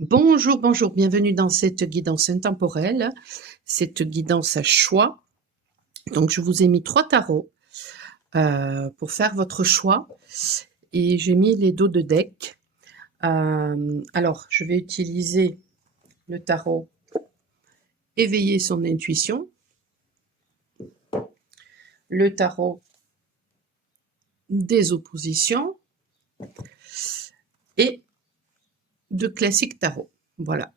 Bonjour, bonjour, bienvenue dans cette guidance intemporelle, cette guidance à choix. Donc, je vous ai mis 3 tarots pour faire votre choix et j'ai mis les dos de deck. Alors, je vais utiliser le tarot Éveiller son intuition, le tarot des oppositions et de classique tarot. Voilà.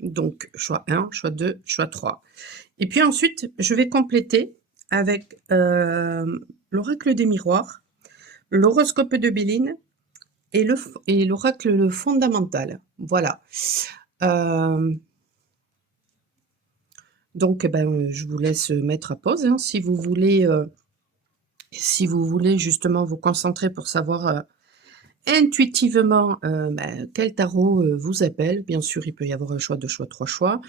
Donc, choix 1, choix 2, choix 3. Et puis ensuite, je vais compléter avec l'oracle des miroirs, l'horoscope de Béline et l'oracle fondamental. Voilà. Donc, je vous laisse mettre à pause. Hein, si vous voulez justement vous concentrer pour savoir intuitivement quel tarot vous appelle. Bien sûr, il peut y avoir un choix, 2 choix, 3 choix.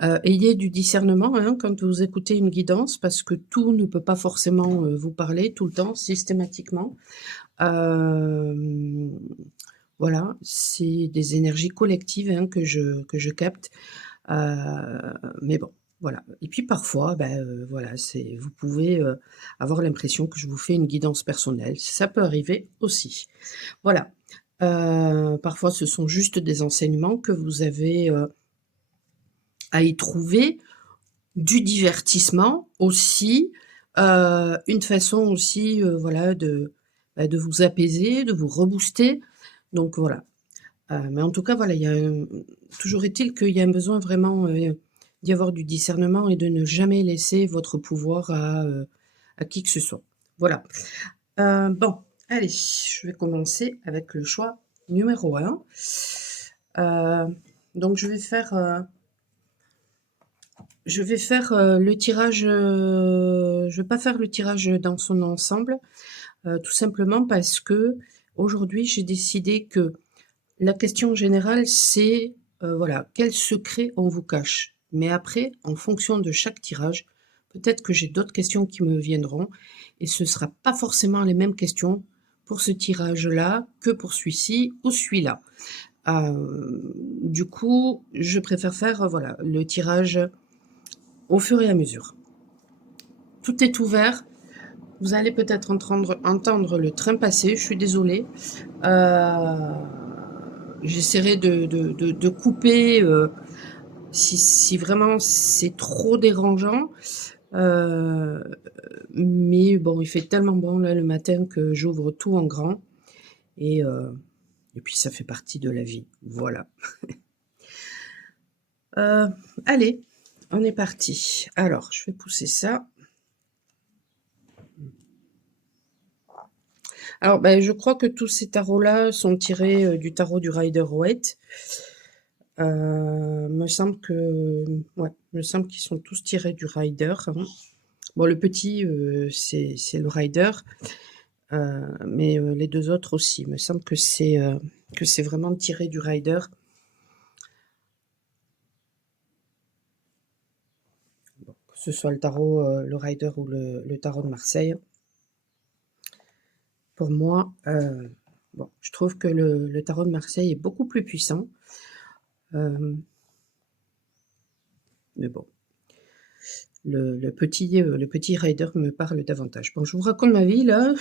Ayez du discernement hein, quand vous écoutez une guidance, parce que tout ne peut pas forcément vous parler tout le temps, systématiquement. Voilà, c'est des énergies collectives hein, que je capte. Mais bon, voilà. Et puis parfois, voilà, vous pouvez avoir l'impression que je vous fais une guidance personnelle. Ça peut arriver aussi. Voilà. Parfois, ce sont juste des enseignements que vous avez à y trouver, du divertissement aussi, une façon aussi, voilà, de vous apaiser, de vous rebooster. Donc voilà. Mais en tout cas, voilà, toujours est-il qu'il y a un besoin vraiment d'y avoir du discernement et de ne jamais laisser votre pouvoir à qui que ce soit. Voilà. Bon, allez, je vais commencer avec le choix numéro 1. Donc, je vais faire le tirage. Je vais pas faire le tirage dans son ensemble, tout simplement parce que aujourd'hui, j'ai décidé que la question générale, c'est voilà, quel secret on vous cache. Mais après, en fonction de chaque tirage, peut-être que j'ai d'autres questions qui me viendront et ce ne sera pas forcément les mêmes questions pour ce tirage-là que pour celui-ci ou celui-là. Du coup, je préfère faire voilà, le tirage au fur et à mesure. Tout est ouvert. Vous allez peut-être entendre le train passer. Je suis désolée. J'essaierai de couper si vraiment c'est trop dérangeant. Mais bon, il fait tellement bon là le matin que j'ouvre tout en grand. Et, et puis ça fait partie de la vie. Voilà. Allez, on est parti. Alors, je vais pousser ça. Alors, je crois que tous ces tarots-là sont tirés du tarot du Rider-Waite. Me semble qu'ils sont tous tirés du Rider. Hein. Bon, le petit, c'est le Rider, mais les deux autres aussi. Il me semble que c'est vraiment tiré du Rider. Bon, que ce soit le tarot, le Rider ou le tarot de Marseille. Pour moi, bon, je trouve que le tarot de Marseille est beaucoup plus puissant. Mais bon, le petit rider me parle davantage. Bon, je vous raconte ma vie, là.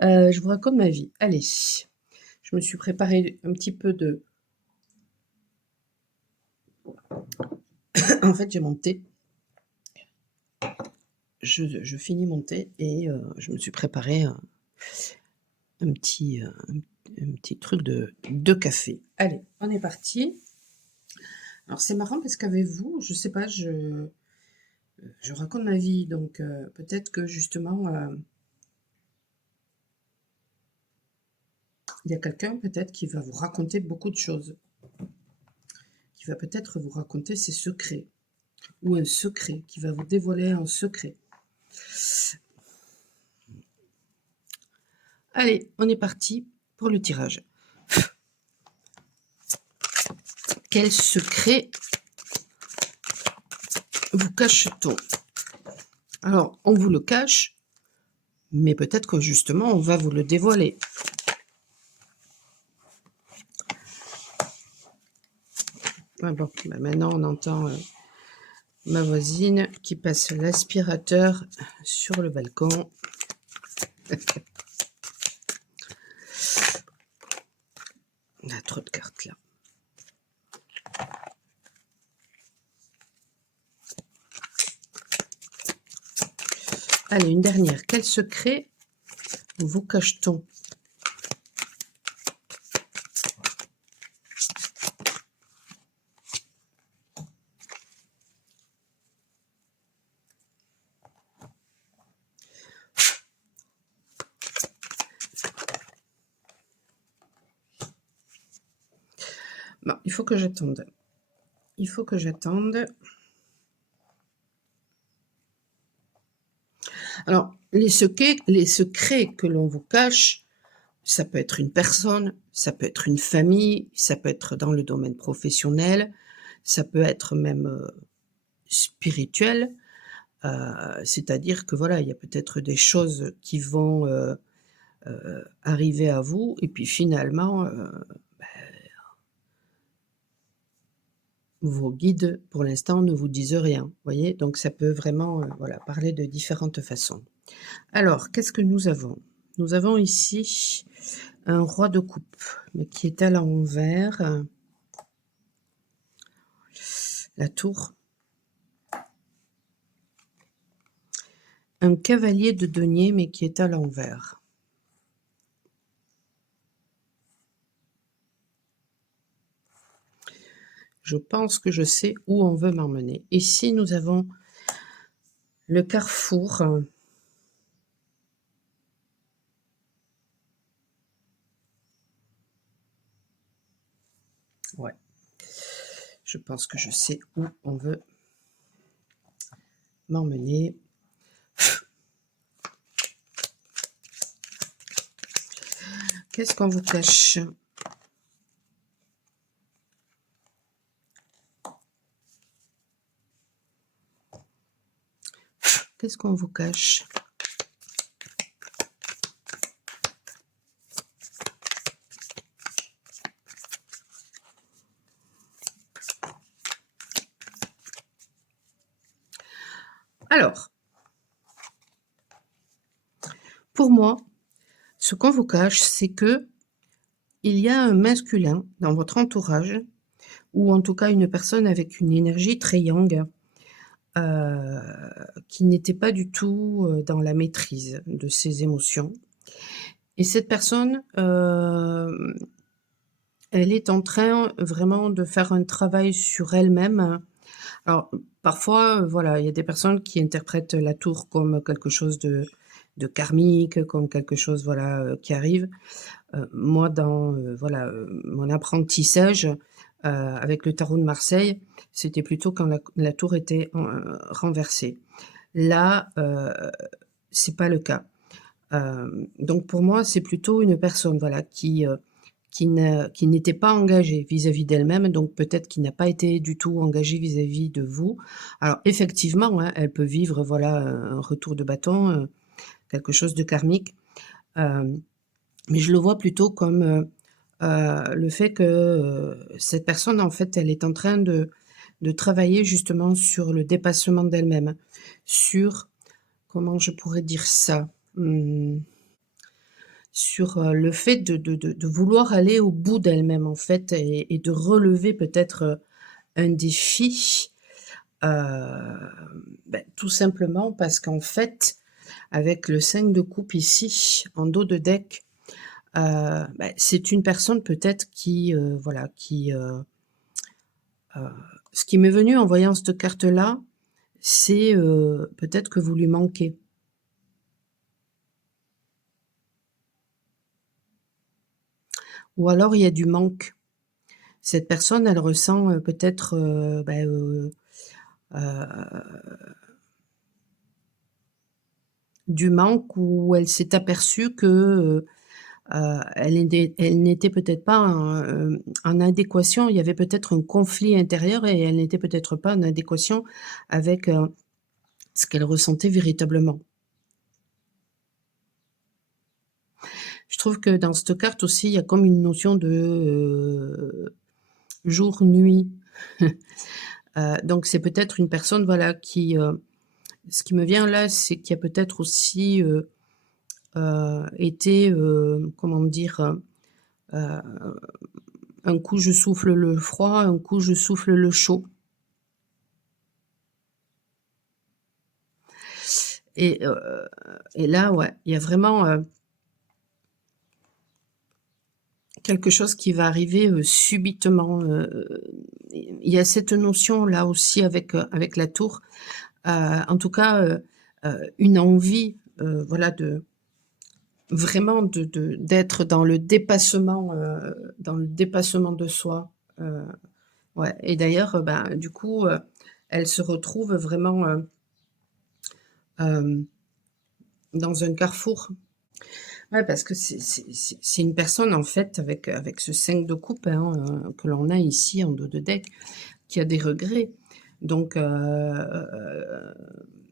Je vous raconte ma vie. Allez, je me suis préparé un petit peu de... En fait, j'ai mon thé. Je finis mon thé et je me suis préparé un petit truc de café. Allez, on est parti. Alors, c'est marrant parce qu'avec vous, je sais pas, je raconte ma vie, donc peut-être que justement, il y a quelqu'un peut-être qui va vous raconter beaucoup de choses, qui va peut-être vous raconter ses secrets, ou un secret, qui va vous dévoiler un secret. Allez, on est parti pour le tirage. Quel secret vous cache-t-on? Alors, on vous le cache, mais peut-être que justement, on va vous le dévoiler. Ah bon, bah, maintenant on entend, ma voisine qui passe l'aspirateur sur le balcon. On a trop de cartes là. Allez, une dernière. Quel secret vous cache-t-on? Bon, il faut que j'attende. Il faut que j'attende. Alors, les secrets que l'on vous cache, ça peut être une personne, ça peut être une famille, ça peut être dans le domaine professionnel, ça peut être même, spirituel. C'est-à-dire que voilà, il y a peut-être des choses qui vont, arriver à vous et puis finalement, vos guides, pour l'instant, ne vous disent rien, vous voyez? Donc ça peut vraiment, voilà, parler de différentes façons. Alors, qu'est-ce que nous avons? Nous avons ici un roi de coupe, mais qui est à l'envers, la tour. Un cavalier de denier, mais qui est à l'envers. Je pense que je sais où on veut m'emmener. Ici, nous avons le carrefour. Ouais, je pense que je sais où on veut m'emmener. Qu'est-ce qu'on vous cache? Qu'est-ce qu'on vous cache? Alors, pour moi, ce qu'on vous cache, c'est que il y a un masculin dans votre entourage, ou en tout cas une personne avec une énergie très yang, heu, qui n'était pas du tout, dans la maîtrise de ses émotions. Et cette personne, elle est en train vraiment de faire un travail sur elle-même. Alors, parfois, voilà, il y a des personnes qui interprètent la tour comme quelque chose de karmique, comme quelque chose, voilà, qui arrive. Moi, dans, voilà, mon apprentissage, avec le tarot de Marseille, c'était plutôt quand la tour était renversée. Là, c'est pas le cas. Donc pour moi, c'est plutôt une personne, voilà, qui n'était pas engagée vis-à-vis d'elle-même, donc peut-être qui n'a pas été du tout engagée vis-à-vis de vous. Alors effectivement, hein, elle peut vivre, voilà, un retour de bâton, quelque chose de karmique, hem, mais je le vois plutôt comme, le fait que, cette personne, en fait, elle est en train de travailler justement sur le dépassement d'elle-même, sur comment je pourrais dire ça? Mmh Sur, le fait de vouloir aller au bout d'elle-même, en fait, et de relever peut-être, un défi, tout simplement parce qu'en fait, avec le 5 de coupe ici, en dos de deck, c'est une personne peut-être qui, voilà, heu, ce qui m'est venu en voyant cette carte-là, c'est, peut-être que vous lui manquez. Ou alors il y a du manque. Cette personne, elle ressent, peut-être, du manque où elle s'est aperçue que, elle n'était peut-être pas en adéquation. Il y avait peut-être un conflit intérieur et elle n'était peut-être pas en adéquation avec, ce qu'elle ressentait véritablement. Je trouve que dans cette carte aussi, il y a comme une notion de, jour-nuit. Donc c'est peut-être une personne, voilà, ce qui me vient là, c'est qu'il y a peut-être aussi, été, comment dire? Heu, un coup je souffle le froid, un coup je souffle le chaud et heu et là, ouais, il y a vraiment, quelque chose qui va arriver, subitement, il y a cette notion-là aussi avec la tour, en tout cas, une envie, voilà, vraiment d'être dans le dépassement de soi, ouais et d'ailleurs, ben, du coup, elle se retrouve vraiment, hem, dans un carrefour. Ouais, parce que c'est une personne, en fait, avec ce 5 de coupe, hein, que l'on a ici en dos de deck, qui a des regrets. Donc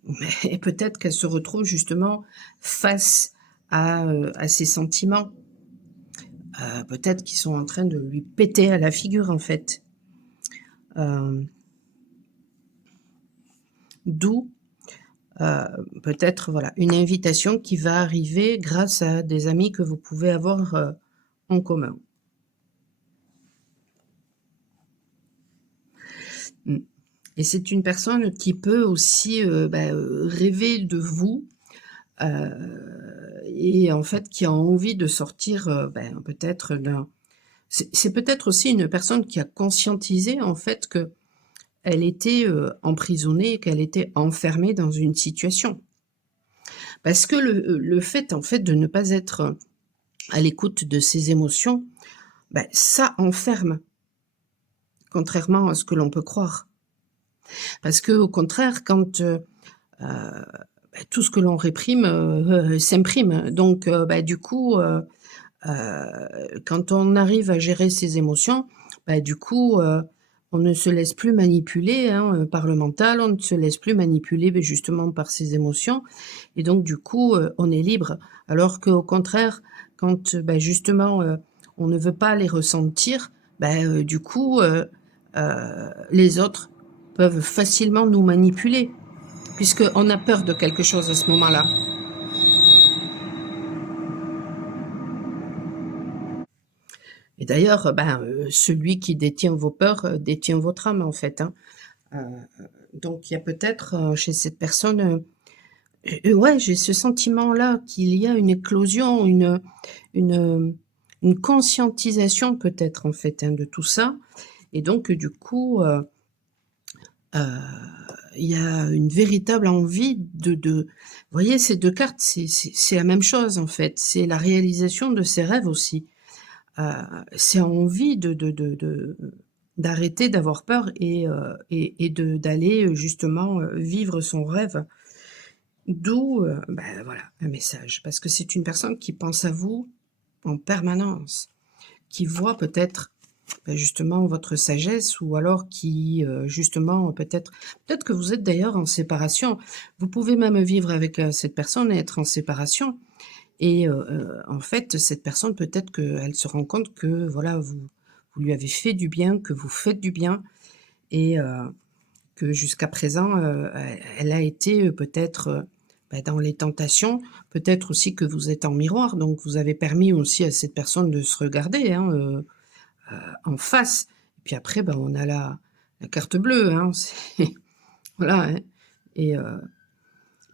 mais peut-être qu'elle se retrouve justement face à ses sentiments, peut-être qu'ils sont en train de lui péter à la figure, en fait. Hem, d'où, peut-être, voilà, une invitation qui va arriver grâce à des amis que vous pouvez avoir, en commun. Mmh et c'est une personne qui peut aussi, rêver de vous, et en fait qui a envie de sortir, peut-être d'un c'est peut-être aussi une personne qui a conscientisé en fait qu'elle était, emprisonnée, qu'elle était enfermée dans une situation. Parce que le fait en fait de ne pas être, à l'écoute de ses émotions, ça enferme, contrairement à ce que l'on peut croire. Parce qu'au contraire quand, tout ce que l'on réprime, s'imprime. Donc du coup, quand on arrive à gérer ses émotions, du coup, on ne se laisse plus manipuler, hein, par le mental, on ne se laisse plus manipuler, justement par ses émotions et donc du coup, on est libre. Alors qu'au contraire, quand, justement, on ne veut pas les ressentir, du coup, les autres peuvent facilement nous manipuler, puisqu'on a peur de quelque chose à ce moment-là. Et d'ailleurs, celui qui détient vos peurs, détient votre âme, en fait, hein. Heu, donc il y a peut-être, chez cette personne, ouais, j'ai ce sentiment-là qu'il y a une éclosion, une conscientisation peut-être, en fait, hein, de tout ça et donc du coup, heu, il y a une véritable envie vous voyez ces 2 cartes, c'est la même chose, en fait. C'est la réalisation de ses rêves aussi. Heu, c'est envie d'arrêter d'avoir peur et d'aller, justement, vivre son rêve. D'où, voilà, un message. Parce que c'est une personne qui pense à vous en permanence, qui voit peut-être, justement votre sagesse ou alors qui, justement, peut-être que vous êtes d'ailleurs en séparation. Vous pouvez même vivre avec, cette personne et être en séparation et en fait, cette personne, peut-être qu'elle se rend compte que, voilà, vous lui avez fait du bien, que vous faites du bien et que jusqu'à présent, elle a été, peut-être, dans les tentations. Peut-être aussi que vous êtes en miroir, donc vous avez permis aussi à cette personne de se regarder, hein, en face. Et puis après, on a la carte bleue, hein, c'est voilà, hein et heu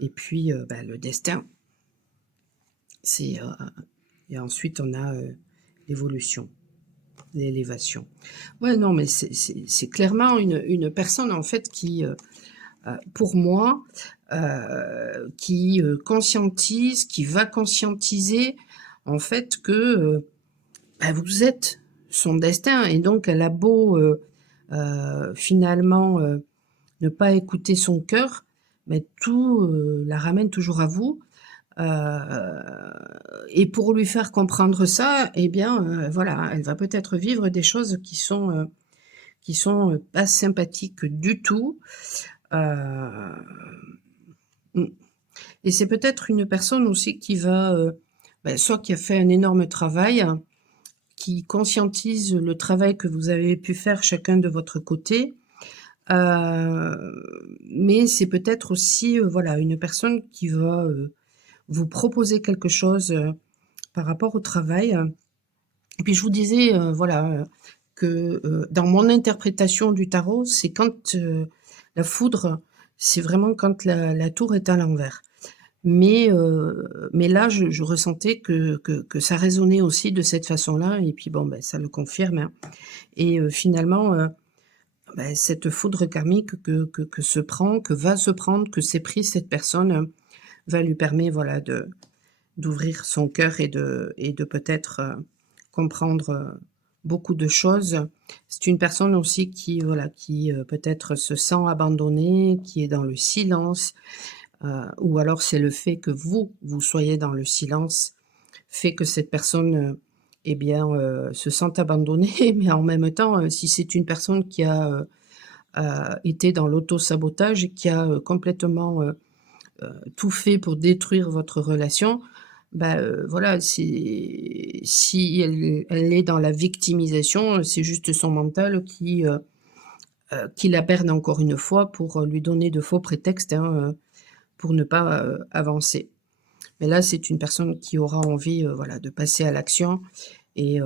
et puis, le destin, c'est, et ensuite on a, l'évolution, l'élévation. Ouais, non, mais c'est clairement une personne en fait qui, pour moi, qui, conscientise, qui va conscientiser en fait que, vous êtes son destin et donc elle a beau, finalement, ne pas écouter son cœur, mais tout, la ramène toujours à vous, heu et pour lui faire comprendre ça et bien, voilà, elle va peut-être vivre des choses qui sont, pas sympathiques du tout, heu, mmh et c'est peut-être une personne aussi qui va, soit qui a fait un énorme travail, qui conscientise le travail que vous avez pu faire chacun de votre côté. Mais c'est peut-être aussi, voilà, une personne qui va, vous proposer quelque chose, par rapport au travail. Et puis je vous disais, voilà, que, dans mon interprétation du tarot, c'est quand, la foudre, c'est vraiment quand la tour est à l'envers. Mais là, je ressentais que ça résonnait aussi de cette façon-là et puis bon, ça le confirme, hein. Et finalement, cette foudre karmique que va se prendre, que s'est pris cette personne, va lui permettre, voilà, d'ouvrir son cœur et de peut-être, comprendre, beaucoup de choses. C'est une personne aussi qui, voilà, qui, peut-être se sent abandonnée, qui est dans le silence, ou alors c'est le fait que vous soyez dans le silence, fait que cette personne, eh bien, se sente abandonnée. Mais en même temps, si c'est une personne qui a, été dans l'auto-sabotage et qui a, complètement, tout fait pour détruire votre relation, voilà, si elle est dans la victimisation, c'est juste son mental qui la perd encore une fois pour, lui donner de faux prétextes, hein, pour ne pas, avancer. Mais là, c'est une personne qui aura envie, voilà, de passer à l'action et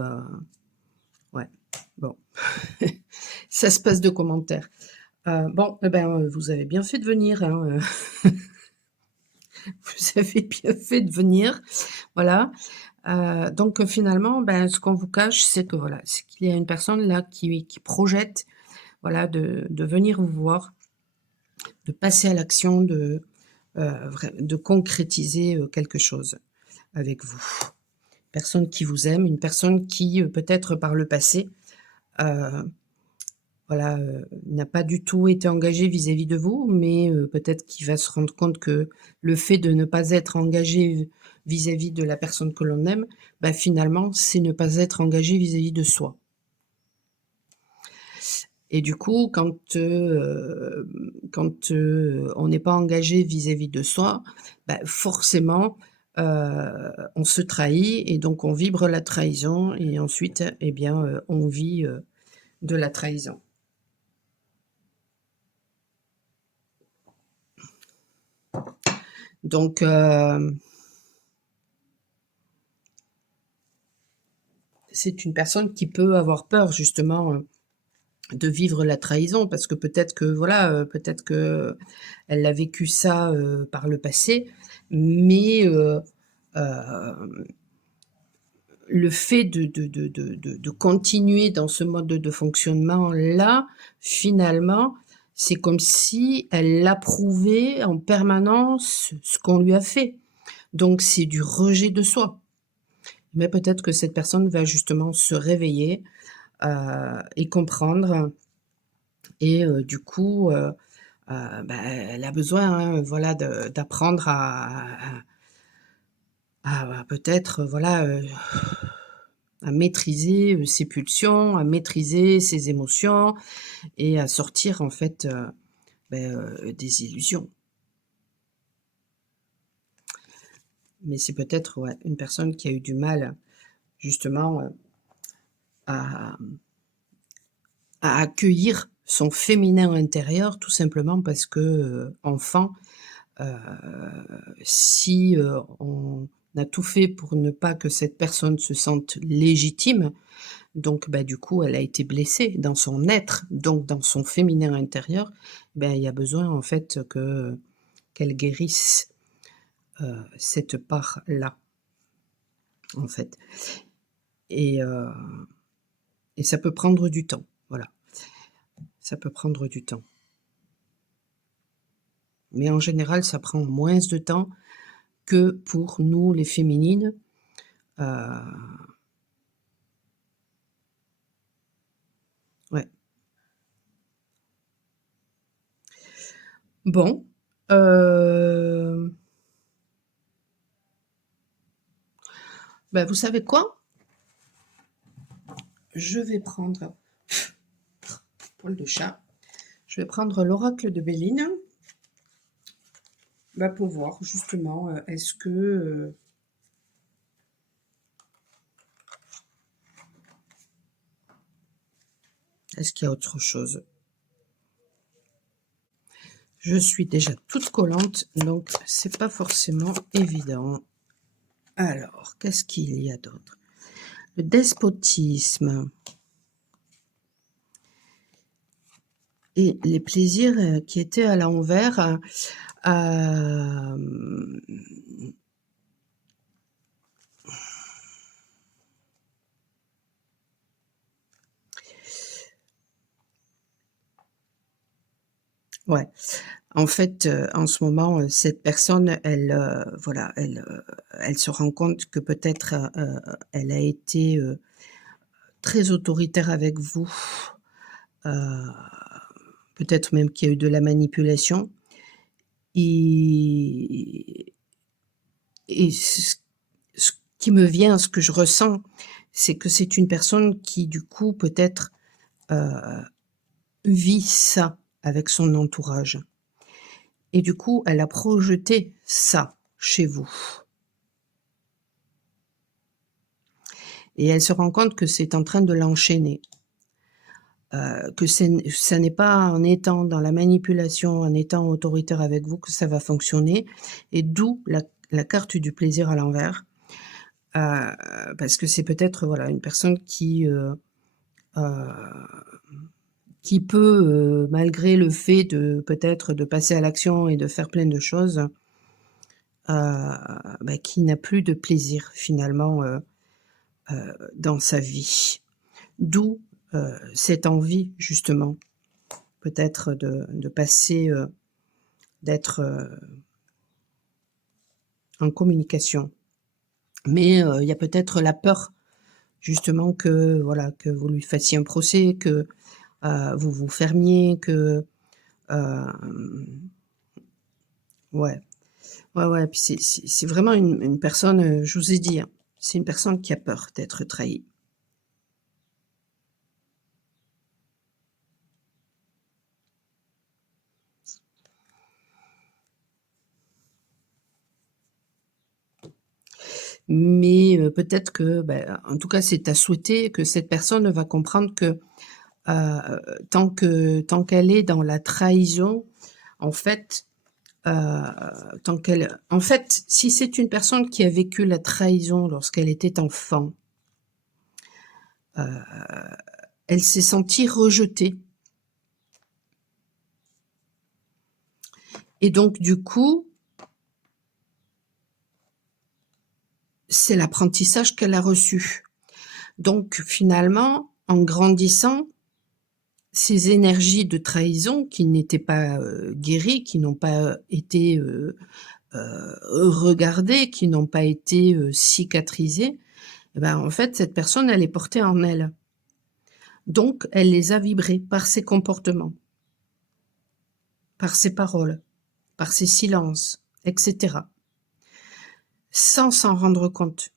ouais, bon, ça se passe de commentaires. Bon, vous avez bien fait de venir, hein, vous avez bien fait de venir, voilà. Donc finalement, ce qu'on vous cache, c'est que voilà, c'est qu'il y a une personne là qui projette, voilà, de venir vous voir, de passer à l'action, de concrétiser, quelque chose avec vous. Personne qui vous aime, une personne qui, peut-être par le passé, heu, voilà, n'a pas du tout été engagée vis-à-vis de vous, mais peut-être qu'il va se rendre compte que le fait de ne pas être engagé vis-à-vis de la personne que l'on aime, finalement, c'est ne pas être engagé vis-à-vis de soi. Et du coup, quand on n'est pas engagé vis-à-vis de soi, forcément, on se trahit et donc on vibre la trahison et ensuite, eh bien, on vit, de la trahison. Donc c'est une personne qui peut avoir peur justement, de vivre la trahison parce que peut-être que voilà, peut-être qu'elle a vécu ça, par le passé, mais hem le fait de continuer dans ce mode de fonctionnement-là, finalement, c'est comme si elle approuvait en permanence ce qu'on lui a fait. Donc c'est du rejet de soi. Mais peut-être que cette personne va justement se réveiller, et comprendre et du coup, elle a besoin, hein, voilà, d'apprendre à peut-être, voilà, à maîtriser, ses pulsions, à maîtriser ses émotions et à sortir en fait, des illusions. Mais c'est peut-être, ouais, une personne qui a eu du mal justement, à à accueillir son féminin intérieur tout simplement parce que, enfant, heu, si, on a tout fait pour ne pas que cette personne se sente légitime. Donc, du coup, elle a été blessée dans son être, donc dans son féminin intérieur. Il y a besoin en fait qu'elle guérisse, cette part-là, en fait. Et et ça peut prendre du temps, voilà. Ça peut prendre du temps. Mais en général, ça prend moins de temps que pour nous les féminines. Heu, ouais. Bon, vous savez quoi? Je vais prendre poil de chat. Je vais prendre l'oracle de Béline, pour voir justement, est-ce que, Est-ce qu'il y a autre chose? Je suis déjà toute collante, donc c'est pas forcément évident. Alors, qu'est-ce qu'il y a d'autre? Le despotisme et les plaisirs, qui étaient à l'envers, hem, ouais. En fait, en ce moment, cette personne, elle, voilà, elle se rend compte que peut-être, elle a été, très autoritaire avec vous, heu, peut-être même qu'il y a eu de la manipulation et ce qui me vient, ce que je ressens, c'est que c'est une personne qui, du coup, peut-être, heu, vit ça avec son entourage et du coup, elle a projeté ça chez vous et elle se rend compte que c'est en train de l'enchaîner, que ça n'est pas en étant dans la manipulation, en étant autoritaire avec vous que ça va fonctionner et d'où la carte du plaisir à l'envers, heu, parce que c'est peut-être, voilà, une personne heu qui peut, malgré le fait de peut-être de passer à l'action et de faire plein de choses, qui n'a plus de plaisir finalement, dans sa vie. D'où, cette envie justement peut-être de passer, d'être, en communication. Mais, il y a peut-être la peur justement que voilà, que vous lui fassiez un procès, que, vous vous fermiez, que, hem, ouais. Ouais, ouais, puis c'est vraiment une personne, je vous ai dit, hein, c'est une personne qui a peur d'être trahie. Mais, peut-être que, en tout cas, c'est à souhaiter que cette personne va comprendre que, tant qu'elle est dans la trahison, en fait, tant qu'elle en fait, si c'est une personne qui a vécu la trahison lorsqu'elle était enfant, heu, elle s'est sentie rejetée et donc du coup, c'est l'apprentissage qu'elle a reçu. Donc finalement, en grandissant, ces énergies de trahison qui n'étaient pas, guéries, qui n'ont pas, été, regardées, qui n'ont pas été, cicatrisées, et en fait, cette personne, elle les portait en elle. Donc elle les a vibrées par ses comportements, par ses paroles, par ses silences et cetera, sans s'en rendre compte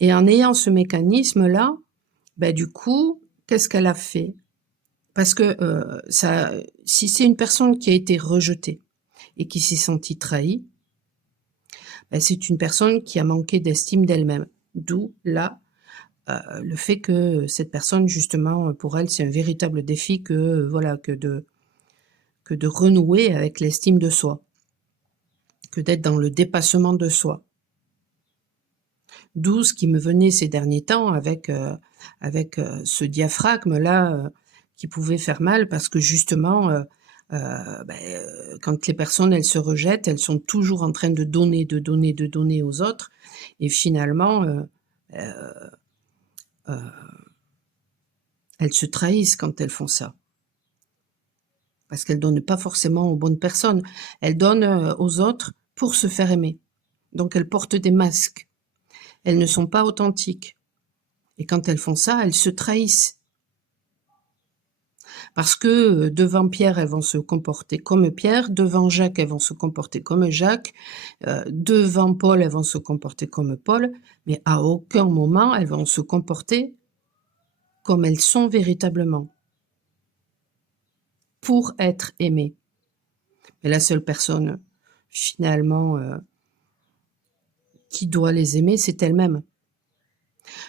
et en ayant ce mécanisme-là, du coup, qu'est-ce qu'elle a fait? Parce que, ça si c'est une personne qui a été rejetée et qui s'est sentie trahie, c'est une personne qui a manqué d'estime d'elle-même. D'où là, le fait que cette personne justement, pour elle, c'est un véritable défi que, voilà, que de renouer avec l'estime de soi, que d'être dans le dépassement de soi. D'où ce qui me venait ces derniers temps ce diaphragme-là, qui pouvait faire mal parce que justement, quand les personnes, elles se rejettent, elles sont toujours en train de donner, de donner, de donner aux autres et finalement, heu, elles se trahissent quand elles font ça. Parce qu'elles donnent pas forcément aux bonnes personnes. Elles donnent, aux autres pour se faire aimer. Donc elles portent des masques. Elles ne sont pas authentiques et quand elles font ça, elles se trahissent. Parce que, devant Pierre, elles vont se comporter comme Pierre, devant Jacques, elles vont se comporter comme Jacques, devant Paul, elles vont se comporter comme Paul, mais à aucun moment elles vont se comporter comme elles sont véritablement, pour être aimées. Mais la seule personne, finalement, qui doit les aimer, c'est elle-même.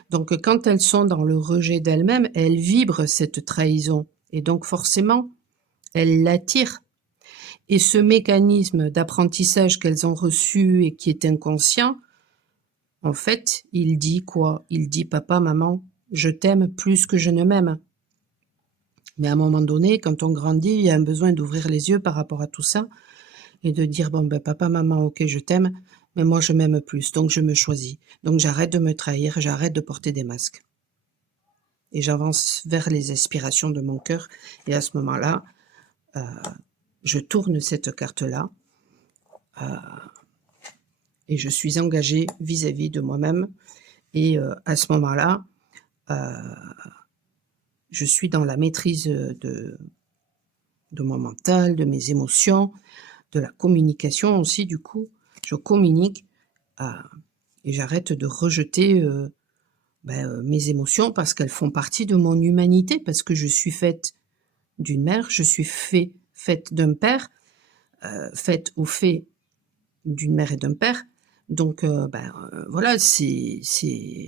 Donc quand elles sont dans le rejet d'elles-mêmes, elles vibrent cette trahison et donc forcément, elles l'attirent et ce mécanisme d'apprentissage qu'elles ont reçu et qui est inconscient, en fait, il dit quoi? Il dit: «Papa, maman, je t'aime plus que je ne m'aime». Mais à un moment donné, quand on grandit, il y a un besoin d'ouvrir les yeux par rapport à tout ça et de dire: «Bon, ben, papa, maman, OK, je t'aime, mais moi, je m'aime plus, donc je me choisis. Donc j'arrête de me trahir, j'arrête de porter des masques» et j'avance vers les aspirations de mon cœur et à ce moment-là, heu, je tourne cette carte-là, et je suis engagée vis-à-vis de moi-même et à ce moment-là, heu, je suis dans la maîtrise, de mon mental, de mes émotions, de la communication aussi du coup. Je communique, heu et j'arrête de rejeter, mes émotions parce qu'elles font partie de mon humanité, parce que je suis faite d'une mère, je suis faite d'un père, faite ou fait d'une mère et d'un père. Donc voilà, c'est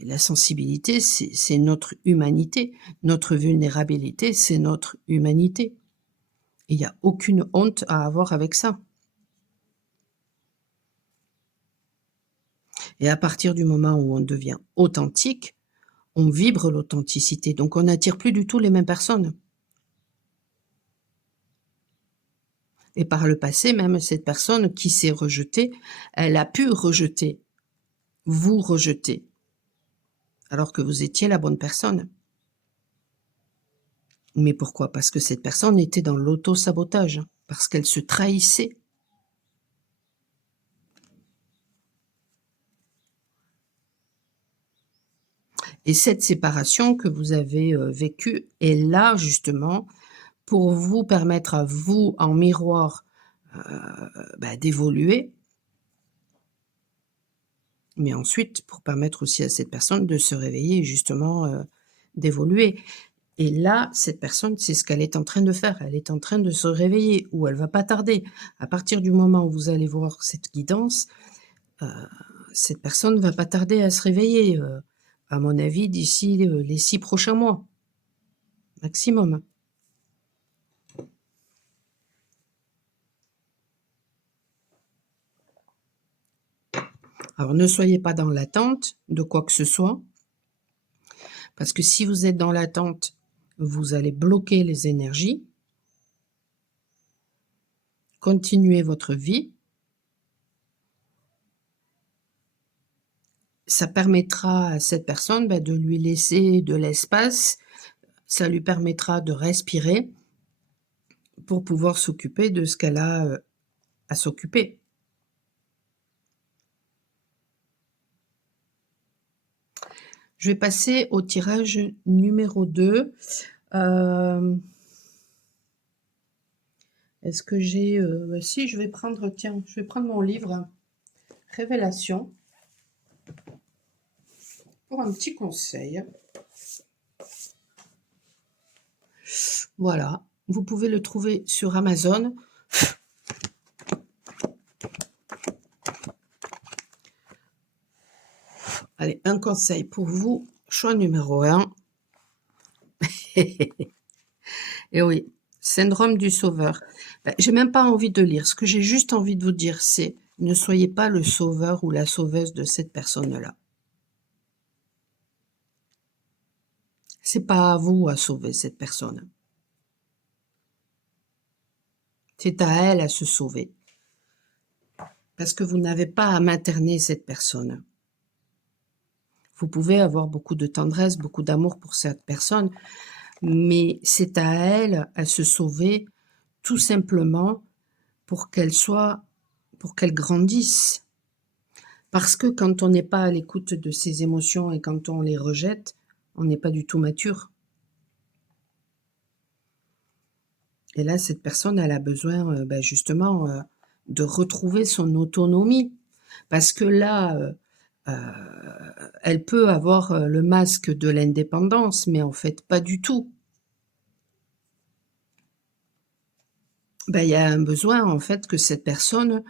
la sensibilité, c'est notre humanité. Notre vulnérabilité, c'est notre humanité et il y a aucune honte à avoir avec ça et à partir du moment où on devient authentique, on vibre l'authenticité, donc on n'attire plus du tout les mêmes personnes et par le passé, même cette personne qui s'est rejetée, elle a pu rejeter, vous rejeter, alors que vous étiez la bonne personne. Mais pourquoi? Parce que cette personne était dans l'auto-sabotage, parce qu'elle se trahissait. Et cette séparation que vous avez, vécue est là justement pour vous permettre à vous, en miroir, d'évoluer, mais ensuite pour permettre aussi à cette personne de se réveiller et justement, d'évoluer. Et là, cette personne, c'est ce qu'elle est en train de faire. Elle est en train de se réveiller ou elle va pas tarder. À partir du moment où vous allez voir cette guidance, heu, cette personne va pas tarder à se réveiller, à mon avis d'ici, les 6 prochains mois, maximum. Alors ne soyez pas dans l'attente de quoi que ce soit, parce que si vous êtes dans l'attente, vous allez bloquer les énergies. Continuez votre vie. Ça permettra à cette personne, de lui laisser de l'espace. Ça lui permettra de respirer pour pouvoir s'occuper de ce qu'elle a, à s'occuper. Je vais passer au tirage numéro 2. Hem, est-ce que j'ai, si je vais prendre tiens, je vais prendre mon livre Révélation pour un petit conseil. Voilà, vous pouvez le trouver sur Amazon. Allez, un conseil pour vous, choix numéro 1. Et oui, syndrome du sauveur. J'ai même pas envie de lire. Ce que j'ai juste envie de vous dire, c'est ne soyez pas le sauveur ou la sauveuse de cette personne-là. C'est pas à vous à sauver cette personne. C'est à elle à se sauver. Parce que vous n'avez pas à materner cette personne. Vous pouvez avoir beaucoup de tendresse, beaucoup d'amour pour cette personne, mais c'est à elle à se sauver tout simplement pour qu'elle grandisse. Parce que quand on n'est pas à l'écoute de ses émotions et quand on les rejette, on n'est pas du tout mature. Et là, cette personne, elle a besoin, justement, de retrouver son autonomie. Parce que là, elle peut avoir, le masque de l'indépendance, mais en fait pas du tout. Il y a un besoin en fait que cette personne,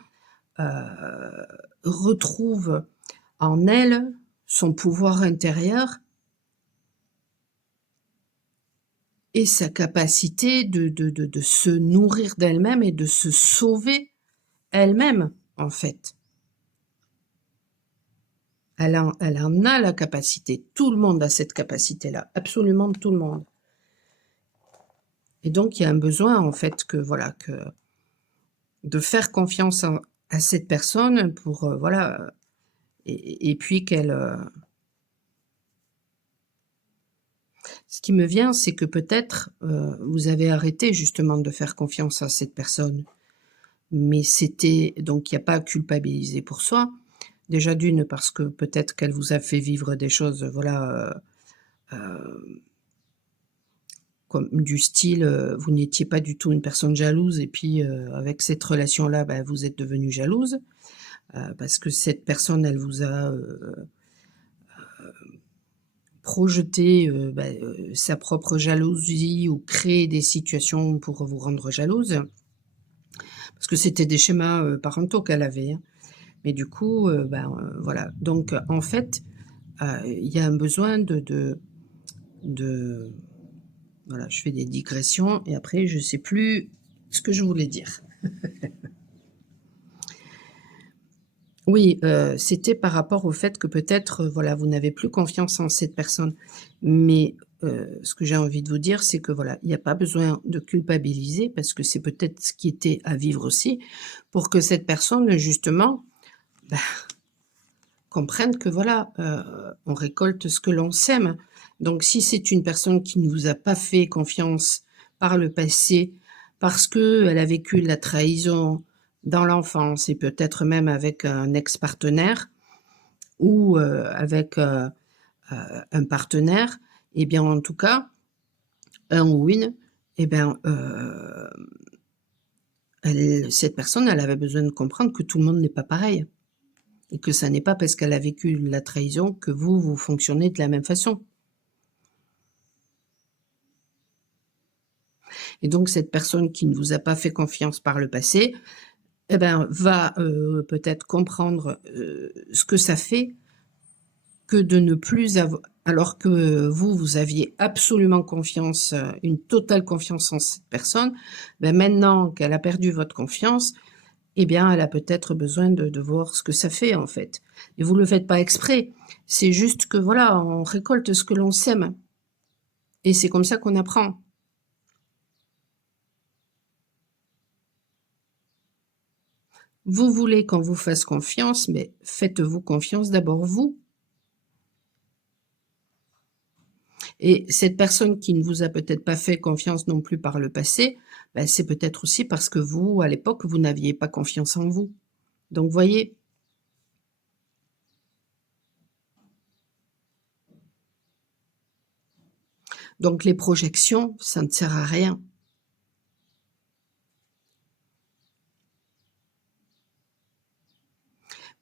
retrouve en elle son pouvoir intérieur et sa capacité de se nourrir d'elle-même et de se sauver elle-même, en fait. Elle en a la capacité. Tout le monde a cette capacité-là, absolument tout le monde. Et donc il y a un besoin, en fait, que voilà, que de faire confiance à cette personne pour, voilà, et puis qu'elle, ce qui me vient, c'est que peut-être, vous avez arrêté justement de faire confiance à cette personne. Mais c'était donc il y a pas à culpabiliser pour soi. Déjà d'une parce que peut-être qu'elle vous a fait vivre des choses, voilà, comme du style, vous n'étiez pas du tout une personne jalouse et puis, avec cette relation-là, bah, vous êtes devenue jalouse, parce que cette personne, elle vous a, projeté, bah, sa propre jalousie ou créé des situations pour vous rendre jalouse. Parce que c'était des schémas, parentaux qu'elle avait, hein. Mais du coup, ben, voilà. Donc, en fait, il y a un besoin de voilà, je fais des digressions et après je sais plus ce que je voulais dire. Oui, c'était par rapport au fait que peut-être, voilà, vous n'avez plus confiance en cette personne. Mais, ce que j'ai envie de vous dire, c'est que voilà, il y a pas besoin de culpabiliser parce que c'est peut-être ce qui était à vivre aussi pour que cette personne justement, bah, comprenne que voilà, on récolte ce que l'on sème. Donc si c'est une personne qui ne vous a pas fait confiance par le passé, parce qu'elle a vécu de la trahison dans l'enfance et peut-être même avec un ex-partenaire ou, avec, un partenaire, et bien en tout cas, un ou une, et ben, cette personne, elle avait besoin de comprendre que tout le monde n'est pas pareil et que ça n'est pas parce qu'elle a vécu la trahison que vous, vous fonctionnez de la même façon. Et donc cette personne qui ne vous a pas fait confiance par le passé, eh ben, va, peut-être comprendre, ce que ça fait que de ne plus avoir, alors que vous, vous aviez absolument confiance, une totale confiance en cette personne, ben, maintenant qu'elle a perdu votre confiance, eh bien, elle a peut-être besoin de voir ce que ça fait, en fait. Et vous le faites pas exprès. C'est juste que voilà, on récolte ce que l'on sème et c'est comme ça qu'on apprend. Vous voulez qu'on vous fasse confiance, mais faites-vous confiance d'abord vous. Et cette personne qui ne vous a peut-être pas fait confiance non plus par le passé, bah, c'est peut-être aussi parce que vous, à l'époque, vous n'aviez pas confiance en vous. Donc voyez? Donc les projections, ça ne sert à rien.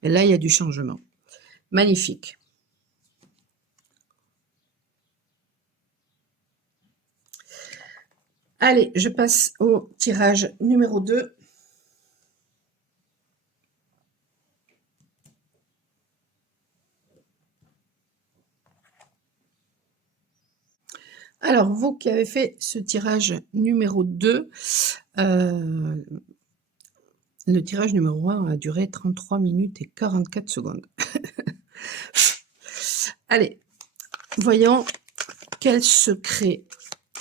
Et là, il y a du changement. Magnifique. Allez, je passe au tirage numéro 2. Alors, vous qui avez fait ce tirage numéro 2, heu, le tirage numéro 1 a duré 33 minutes et 44 secondes. Allez, voyons quel secret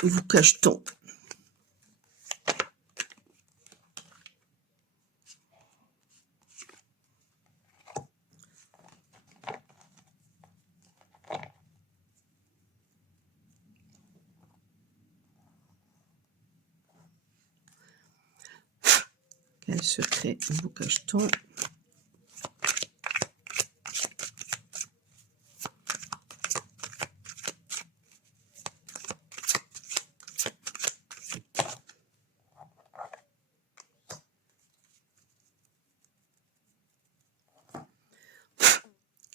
vous cache-t-on? Quel secret vous cache-t-on?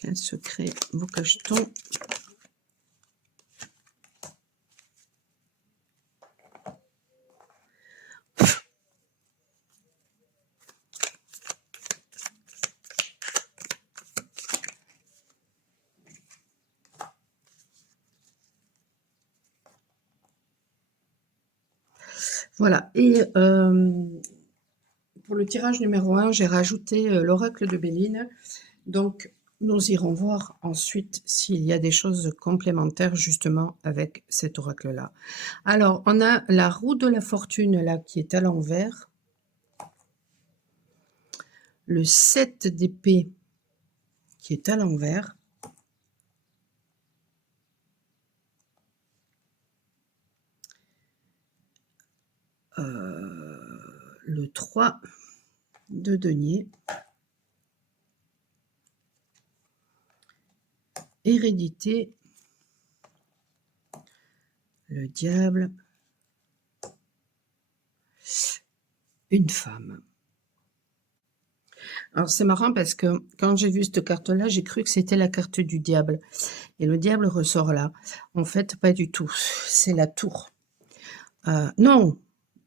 Quel secret vous cache-t-on? Voilà et pour le tirage numéro 1, j'ai rajouté, l'oracle de Béline. Donc nous irons voir ensuite s'il y a des choses complémentaires justement avec cet oracle-là. Alors on a la roue de la fortune là qui est à l'envers. Le 7 d'épée qui est à l'envers. Le 3 de denier. Hérédité. Le diable. Une femme. Alors c'est marrant parce que quand j'ai vu cette carte-là, j'ai cru que c'était la carte du diable. Et le diable ressort là. En fait, pas du tout. C'est la tour. Non,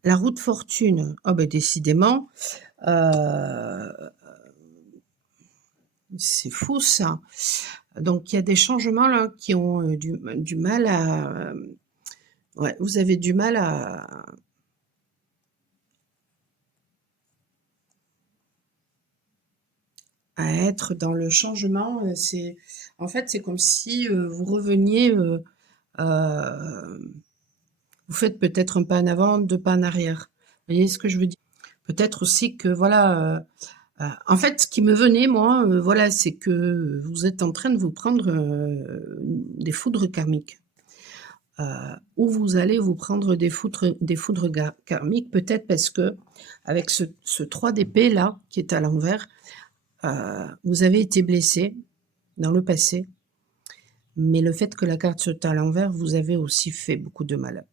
la roue de fortune. Oh ben décidément, c'est fou ça. Donc il y a des changements là qui ont du mal à... ouais, vous avez du mal à être dans le changement. C'est, en fait, c'est comme si vous reveniez, vous faites peut-être un pas en avant, deux pas en arrière. Vous voyez ce que je veux dire? Peut-être aussi que voilà, en fait, ce qui me venait moi, voilà, c'est que vous êtes en train de vous prendre, des foudres karmiques. Ou vous allez vous prendre des foudres karmiques, peut-être parce que avec ce 3 d'épée là, qui est à l'envers, vous avez été blessé dans le passé, mais le fait que la carte soit à l'envers, vous avez aussi fait beaucoup de mal.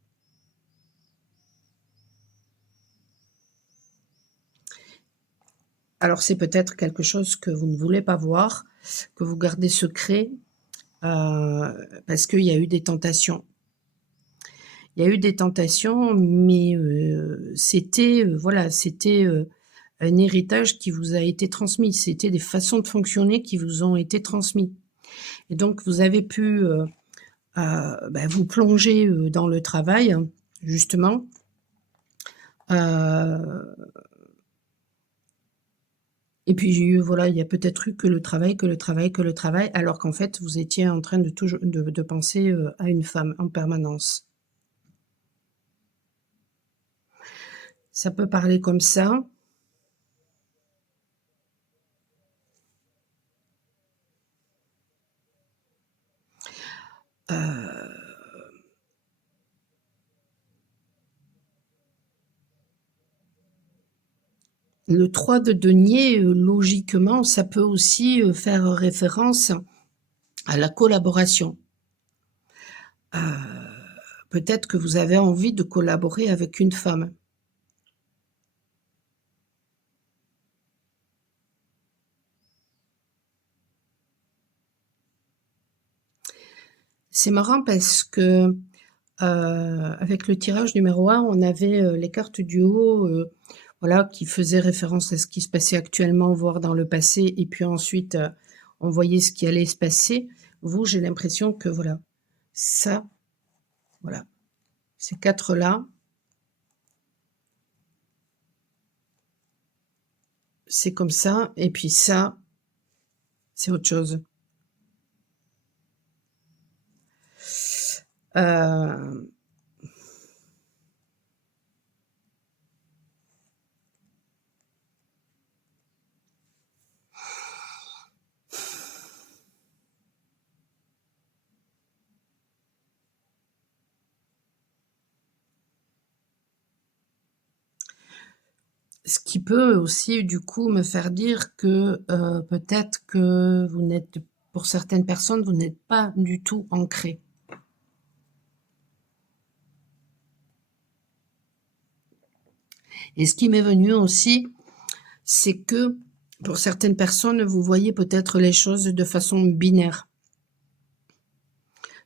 Alors c'est peut-être quelque chose que vous ne voulez pas voir, que vous gardez secret, parce qu'il y a eu des tentations. Il y a eu des tentations, mais c'était, voilà, c'était, un héritage qui vous a été transmis. C'était des façons de fonctionner qui vous ont été transmis et donc vous avez pu, vous plonger, dans le travail, justement. Et puis voilà, il y a peut-être eu que le travail, que le travail, que le travail, alors qu'en fait, vous étiez en train de toujours de penser, à une femme en permanence. Ça peut parler comme ça. Le 3 de denier, logiquement, ça peut aussi, faire référence à la collaboration. Peut-être que vous avez envie de collaborer avec une femme. C'est marrant parce que, avec le tirage numéro 1, on avait, les cartes du haut, voilà, qui faisaient référence à ce qui se passait actuellement, voire dans le passé et puis ensuite, on voyait ce qui allait se passer. Vous, j'ai l'impression que voilà, ça, voilà, ces 4-là, c'est comme ça et puis ça, c'est autre chose. Heu Ce qui peut aussi, du coup, me faire dire que, peut-être que vous n'êtes pour certaines personnes, vous n'êtes pas du tout ancré. Et ce qui m'est venu aussi, c'est que pour certaines personnes, vous voyez peut-être les choses de façon binaire.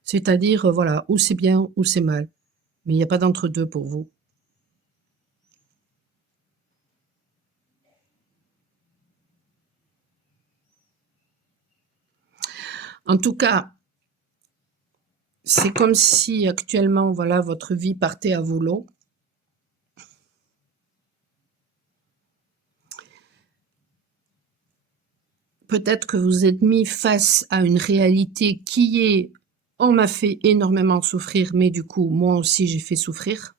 C'est-à-dire, voilà, ou c'est bien ou c'est mal. Mais il n'y a pas d'entre-deux pour vous. En tout cas, c'est comme si actuellement, voilà, votre vie partait à volo. peut-être que vous êtes mis face à une réalité qui est: «On m'a fait énormément souffrir, mais du coup, moi aussi j'ai fait souffrir».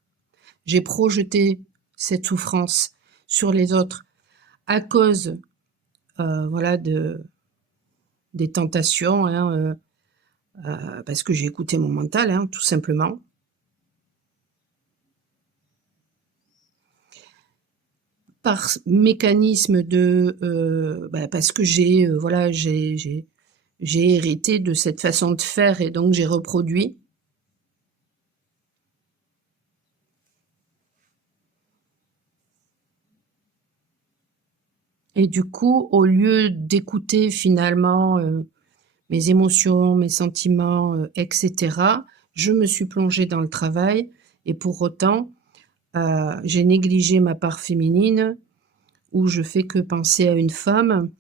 J'ai projeté cette souffrance sur les autres à cause, voilà, des tentations, hein, parce que j'ai écouté mon mental, hein, tout simplement. Par mécanisme de, parce que voilà, j'ai hérité de cette façon de faire et donc j'ai reproduit. Et du coup, au lieu d'écouter finalement, mes émotions, mes sentiments, et cetera, je me suis plongée dans le travail et pour autant, j'ai négligé ma part féminine où je fais que penser à une femme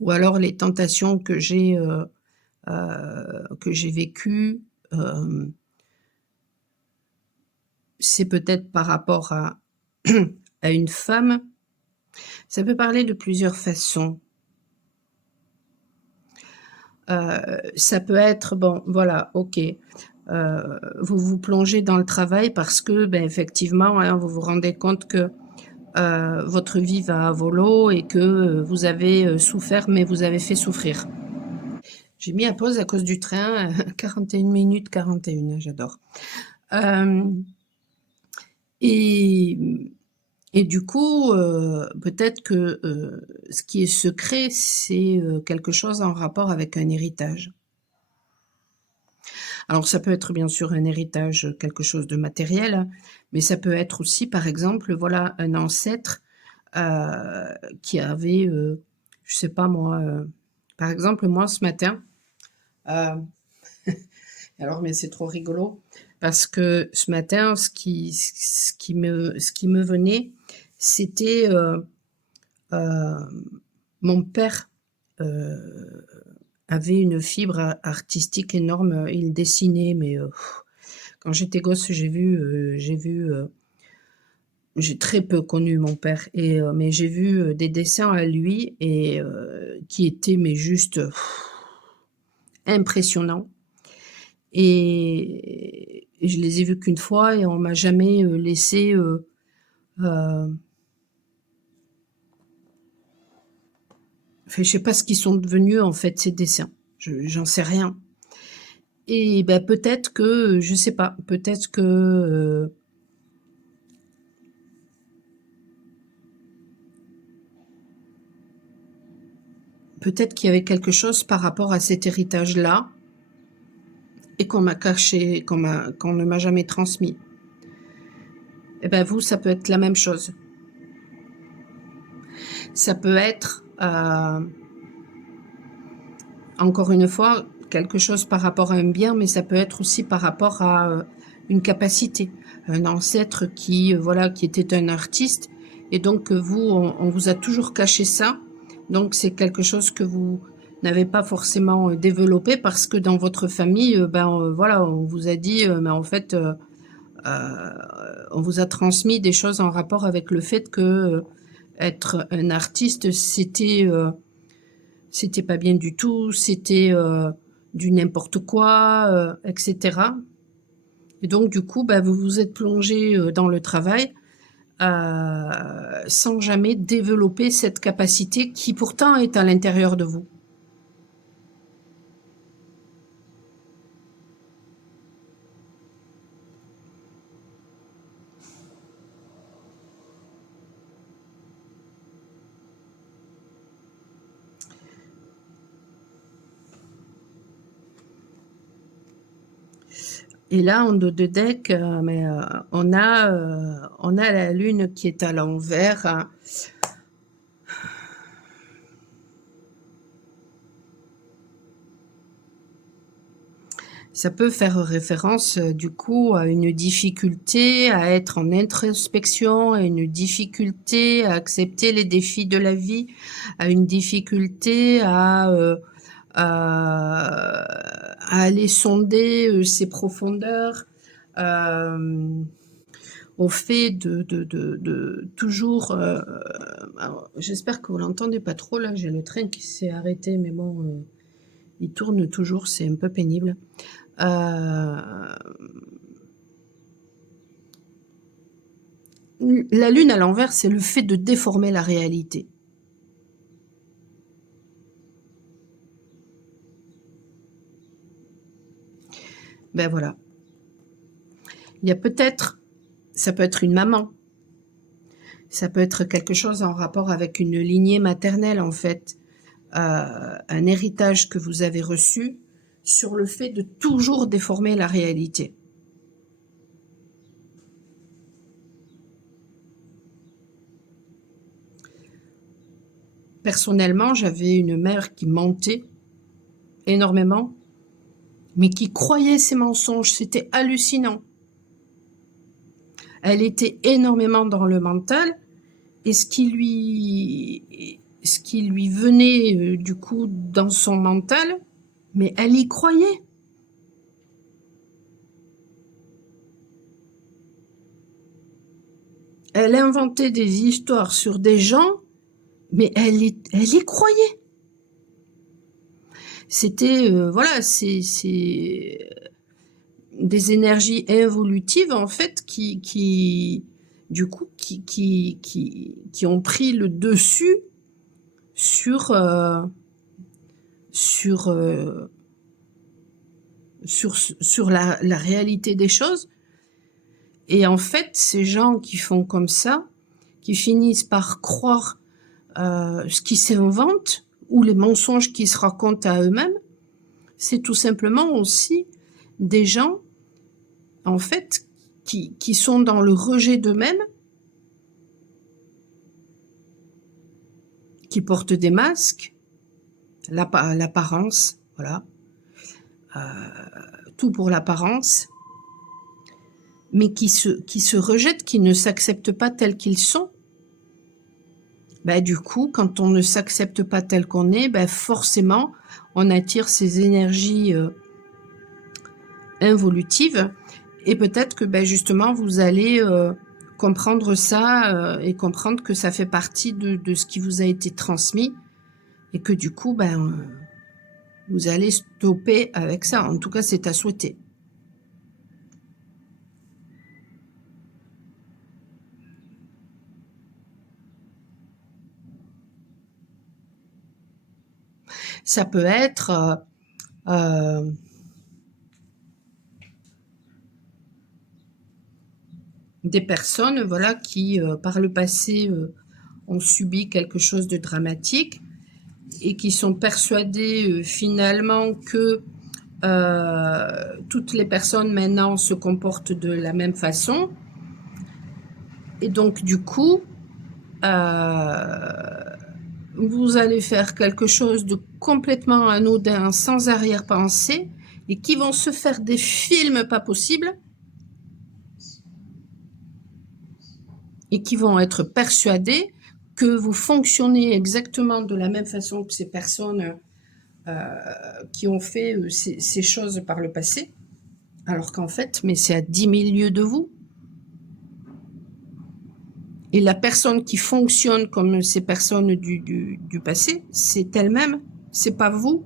ou alors les tentations que j'ai vécues, hem, c'est peut-être par rapport à à une femme. Ça peut parler de plusieurs façons. Ça peut être bon, voilà, OK, vous vous plongez dans le travail parce que, beh, effectivement, hein, vous vous rendez compte que, votre vie va à volo et que, vous avez, souffert, mais vous avez fait souffrir. J'ai mis à pause à cause du train, 41 minutes 41, j'adore. Hem et et du coup, peut-être que, ce qui est secret, c'est, quelque chose en rapport avec un héritage. Alors ça peut être bien sûr un héritage, quelque chose de matériel, hein, mais ça peut être aussi par exemple, voilà, un ancêtre, qui avait, je sais pas moi, par exemple moi ce matin, heu, alors mais c'est trop rigolo parce que ce matin ce qui me venait, c'était, hem, mon père, heu, avait une fibre artistique énorme, il dessinait mais, quand j'étais gosse, j'ai très peu connu mon père et mais j'ai vu, des dessins à lui et qui étaient mais juste impressionnants et je les ai vus qu'une fois et on m'a jamais, laissé, heu, enfin je sais pas ce qu'ils sont devenus en fait ces dessins. J'en sais rien et bah, peut-être que, je sais pas, peut-être que, peut-être qu'il y avait quelque chose par rapport à cet héritage-là et qu'on m'a caché, qu'on ne m'a jamais transmis. Et ben vous, ça peut être la même chose. Ça peut être, encore une fois, quelque chose par rapport à un bien, mais ça peut être aussi par rapport à, une capacité. Un ancêtre qui, voilà, qui était un artiste et donc vous, on vous a toujours caché ça. Donc c'est quelque chose que vous n'avez pas forcément, développé parce que dans votre famille, voilà, on vous a dit, mais en fait, on vous a transmis des choses en rapport avec le fait que, être un artiste, c'était pas bien du tout, c'était, du n'importe quoi, et cetera et donc du coup, bah, vous vous êtes plongé dans le travail, sans jamais développer cette capacité qui pourtant est à l'intérieur de vous. Et là, en dos de deck, on a la lune qui est à l'envers, hein. Ça peut faire référence, du coup, à une difficulté à être en introspection, à une difficulté à accepter les défis de la vie, à une difficulté à aller sonder, ses profondeurs. Hem, au fait de toujours, alors j'espère que vous l'entendez pas trop là, j'ai le train qui s'est arrêté, mais bon, il tourne toujours, c'est un peu pénible. La lune à l'envers, c'est le fait de déformer la réalité. Ben voilà. Il y a peut-être, ça peut être une maman, ça peut être quelque chose en rapport avec une lignée maternelle en fait, un héritage que vous avez reçu sur le fait de toujours déformer la réalité. Personnellement, j'avais une mère qui mentait énormément, mais qui croyait ses mensonges, c'était hallucinant. Elle était énormément dans le mental et ce qui lui venait du coup dans son mental, mais elle y croyait. Elle inventait des histoires sur des gens, mais elle y croyait. C'était, voilà, c'est des énergies involutives en fait du coup qui ont pris le dessus sur sur sur la réalité des choses. Et en fait, ces gens qui font comme ça, qui finissent par croire ce qu'ils s'inventent ou les mensonges qu'ils se racontent à eux-mêmes, c'est tout simplement aussi des gens, en fait, qui sont dans le rejet d'eux-mêmes, qui portent des masques, l'apparence, voilà, tout pour l'apparence, mais qui se rejettent, qui ne s'acceptent pas tels qu'ils sont. Ben, du coup, quand on ne s'accepte pas tel qu'on est, ben, forcément, on attire ces énergies involutives. Et peut-être que ben, justement, vous allez comprendre ça et comprendre que ça fait partie de ce qui vous a été transmis et que du coup, ben, vous allez stopper avec ça. En tout cas, c'est à souhaiter. Ça peut être des personnes, voilà, qui par le passé ont subi quelque chose de dramatique et qui sont persuadées finalement que toutes les personnes maintenant se comportent de la même façon. Et donc du coup, vous allez faire quelque chose de complètement anodin, sans arrière-pensée, et qui vont se faire des films pas possibles, et qui vont être persuadés que vous fonctionnez exactement de la même façon que ces personnes qui ont fait ces choses par le passé, alors qu'en fait, mais c'est à 10 000 lieues de vous. Et la personne qui fonctionne comme ces personnes du passé, c'est elle-même, c'est pas vous.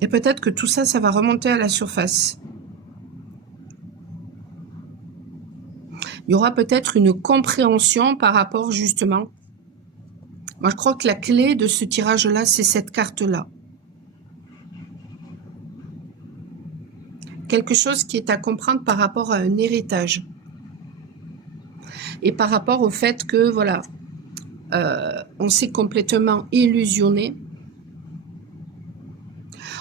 Et peut-être que tout ça, ça va remonter à la surface. Il y aura peut-être une compréhension par rapport justement. Moi, je crois que la clé de ce tirage-là, c'est cette carte-là. Quelque chose qui est à comprendre par rapport à un héritage. Et par rapport au fait que, voilà, on s'est complètement illusionné.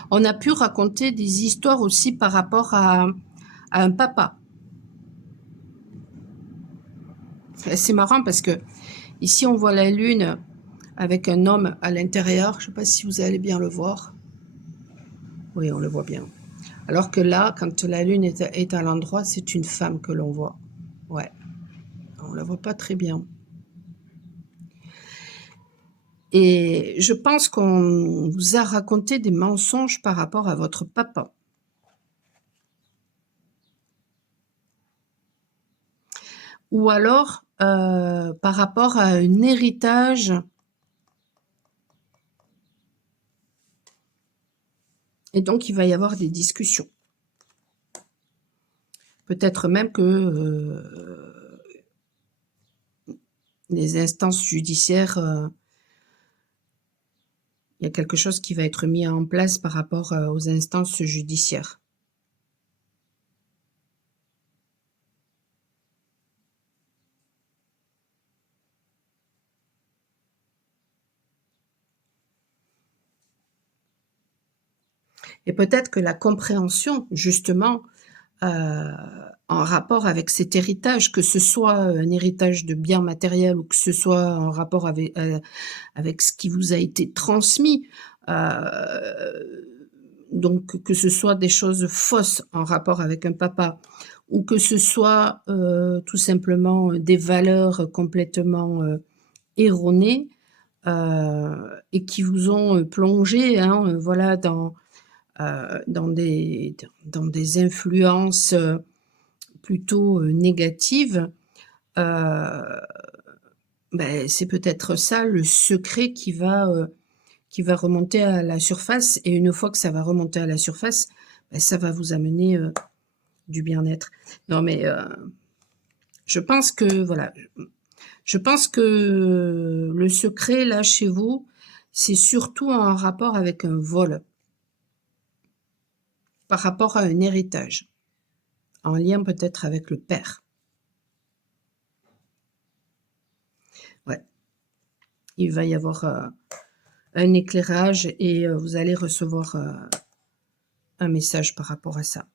On a pu raconter des histoires aussi par rapport à un papa. C'est marrant parce que ici on voit la lune avec un homme à l'intérieur. Je ne sais pas si vous allez bien le voir. Oui, on le voit bien. Alors que là, quand la lune est à l'endroit, c'est une femme que l'on voit. Ouais, on la voit pas très bien. Et je pense qu'on vous a raconté des mensonges par rapport à votre papa. ou alors par rapport à un héritage. Et donc, il va y avoir des discussions. Peut-être même que les instances judiciaires, il y a quelque chose qui va être mis en place par rapport aux instances judiciaires. Et peut-être que la compréhension, justement, en rapport avec cet héritage, que ce soit un héritage de biens matériels ou que ce soit en rapport avec ce qui vous a été transmis, donc que ce soit des choses fausses en rapport avec un papa ou que ce soit tout simplement des valeurs complètement erronées et qui vous ont plongé, hein, voilà, dans des influences plutôt négatives, ben, c'est peut-être ça le secret qui va remonter à la surface. Et une fois que ça va remonter à la surface, ben, ça va vous amener du bien-être. Non, mais je pense que, voilà, je pense que le secret, là, chez vous, c'est surtout en rapport avec un vol, par rapport à un héritage, en lien peut-être avec le père. Ouais, il va y avoir un éclairage et vous allez recevoir un message par rapport à ça,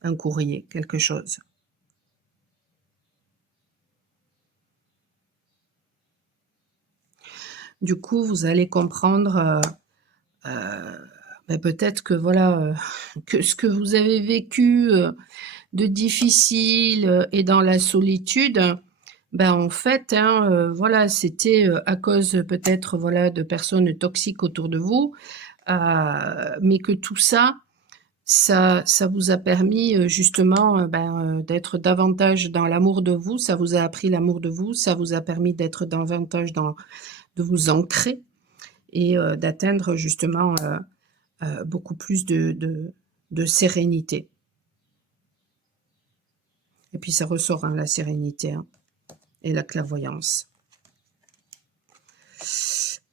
un courrier, quelque chose. Du coup, vous allez comprendre ben, peut-être que voilà, que ce que vous avez vécu de difficile et dans la solitude, ben en fait, hein, voilà, c'était à cause peut-être voilà de personnes toxiques autour de vous, mais que tout ça, ça vous a permis justement ben, d'être davantage dans l'amour de vous, ça vous a appris l'amour de vous, ça vous a permis d'être davantage dans, de vous ancrer et d'atteindre justement beaucoup plus de sérénité. Et puis ça ressort, hein, la sérénité hein, et la clairvoyance.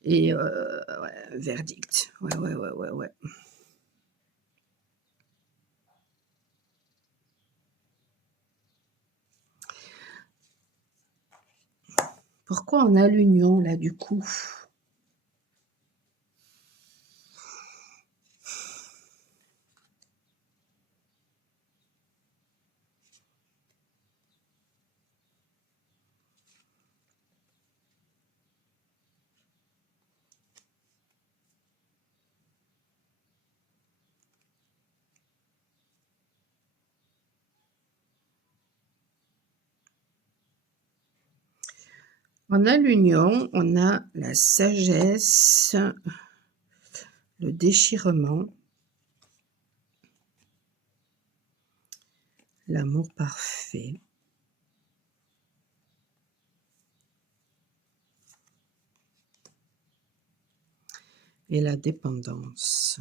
Et ouais, verdict. Ouais, ouais, ouais, ouais, ouais. Pourquoi on a l'union là du coup? On a l'union, on a la sagesse, le déchirement, l'amour parfait. Et la dépendance.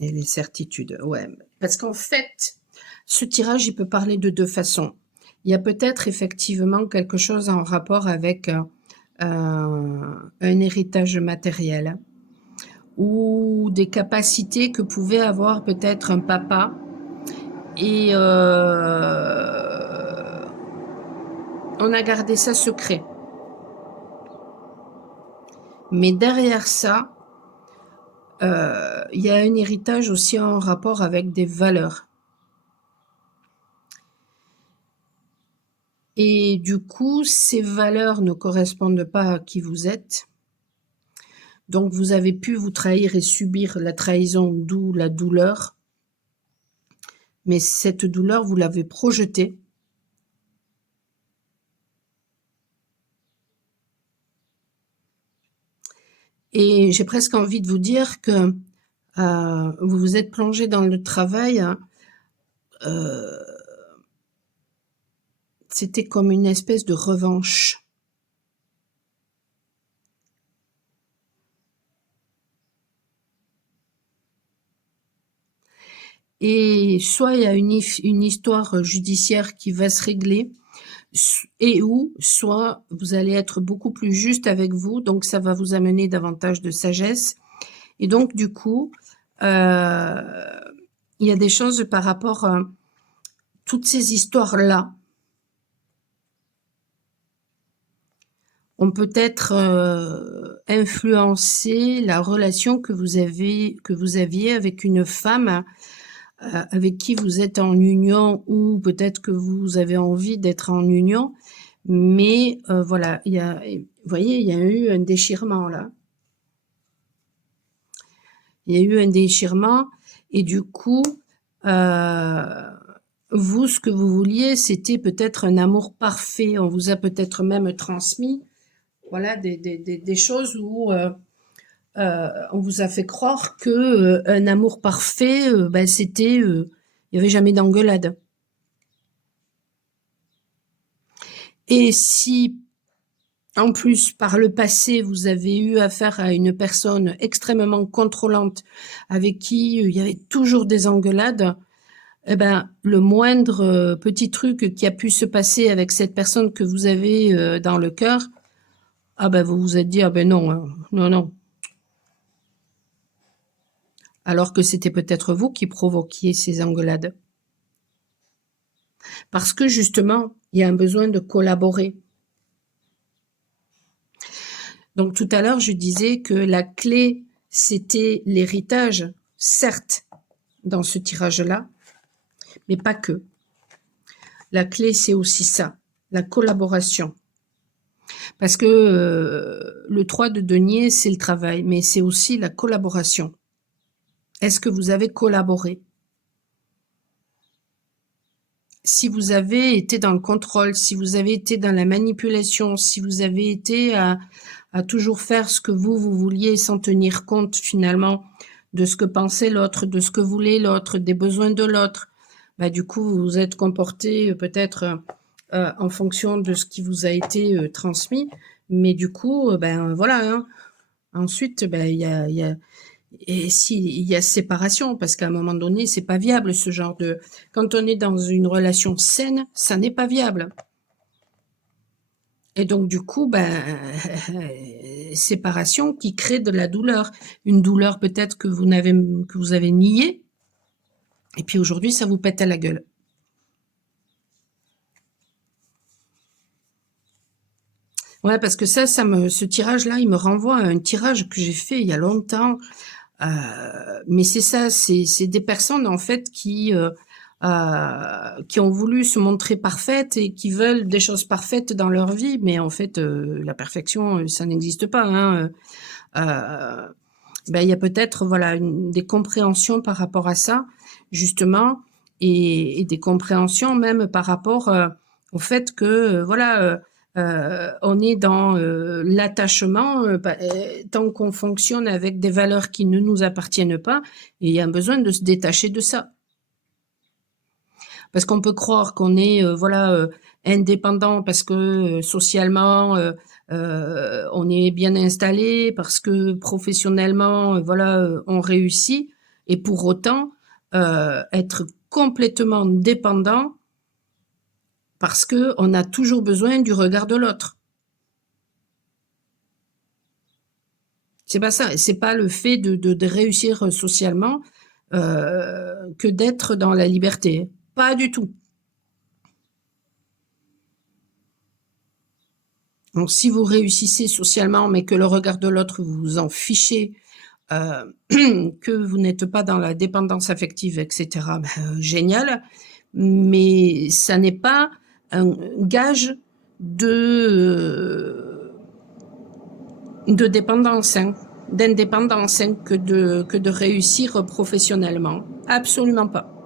Et les certitudes. Ouais, parce qu'en fait, ce tirage, il peut parler de deux façons. Il y a peut-être effectivement quelque chose en rapport avec un héritage matériel ou des capacités que pouvait avoir peut-être un papa et on a gardé ça secret. Mais derrière ça, il y a un héritage aussi en rapport avec des valeurs. Et du coup, ces valeurs ne correspondent pas à qui vous êtes. Donc, vous avez pu vous trahir et subir la trahison, d'où la douleur. Mais cette douleur, vous l'avez projetée. Et j'ai presque envie de vous dire que vous vous êtes plongé dans le travail, heu, c'était comme une espèce de revanche. Et soit il y a une histoire judiciaire qui va se régler, et ou soit vous allez être beaucoup plus juste avec vous, donc ça va vous amener davantage de sagesse. Et donc du coup, il y a des choses par rapport à toutes ces histoires-là, ont peut-être influencé la relation que vous aviez avec une femme avec qui vous êtes en union, ou peut-être que vous avez envie d'être en union, mais voilà, vous voyez, il y a eu un déchirement là. Il y a eu un déchirement et du coup, vous, ce que vous vouliez, c'était peut-être un amour parfait. On vous a peut-être même transmis, voilà, des choses où on vous a fait croire que un amour parfait, ben, c'était, il n'y avait jamais d'engueulade. Et si, en plus, par le passé, vous avez eu affaire à une personne extrêmement contrôlante, avec qui il y avait toujours des engueulades, eh ben, le moindre petit truc qui a pu se passer avec cette personne que vous avez dans le cœur, ah ben, vous vous êtes dit, ah ben non, non, non. Alors que c'était peut-être vous qui provoquiez ces engueulades. Parce que justement, il y a un besoin de collaborer. Donc tout à l'heure, je disais que la clé, c'était l'héritage, certes, dans ce tirage-là, mais pas que. La clé, c'est aussi ça, la collaboration. Parce que le 3 de denier, c'est le travail, mais c'est aussi la collaboration. Est-ce que vous avez collaboré? Si vous avez été dans le contrôle, si vous avez été dans la manipulation, si vous avez été à toujours faire ce que vous vouliez sans tenir compte finalement de ce que pensait l'autre, de ce que voulait l'autre, des besoins de l'autre, bah, du coup, vous vous êtes comporté peut-être en fonction de ce qui vous a été transmis. Mais du coup, ben voilà, hein. Ensuite, ben, et s'il y a séparation, parce qu'à un moment donné, c'est pas viable ce genre de. Quand on est dans une relation saine, ça n'est pas viable. Et donc du coup, ben, séparation qui crée de la douleur, une douleur peut-être que vous avez niée, et puis aujourd'hui, ça vous pète à la gueule. Ouais, parce que ce tirage-là, il me renvoie à un tirage que j'ai fait il y a longtemps. Mais c'est ça, c'est des personnes en fait qui ont voulu se montrer parfaites et qui veulent des choses parfaites dans leur vie, mais en fait, la perfection, ça n'existe pas, hein. Ben, il y a peut-être voilà des compréhensions par rapport à ça, justement, et des compréhensions même par rapport au fait que voilà, on est dans l'attachement tant qu'on fonctionne avec des valeurs qui ne nous appartiennent pas, et il y a un besoin de se détacher de ça. Parce qu'on peut croire qu'on est voilà indépendant parce que socialement on est bien installé, parce que professionnellement voilà on réussit, et pour autant être complètement dépendant parce que on a toujours besoin du regard de l'autre. C'est pas ça, c'est pas le fait de réussir socialement que d'être dans la liberté. Pas du tout. Donc si vous réussissez socialement, mais que le regard de l'autre, vous vous en fichez, que vous n'êtes pas dans la dépendance affective, etc., ben, génial. Mais ça n'est pas un gage de dépendance, hein, d'indépendance, hein, que de réussir professionnellement. Absolument pas.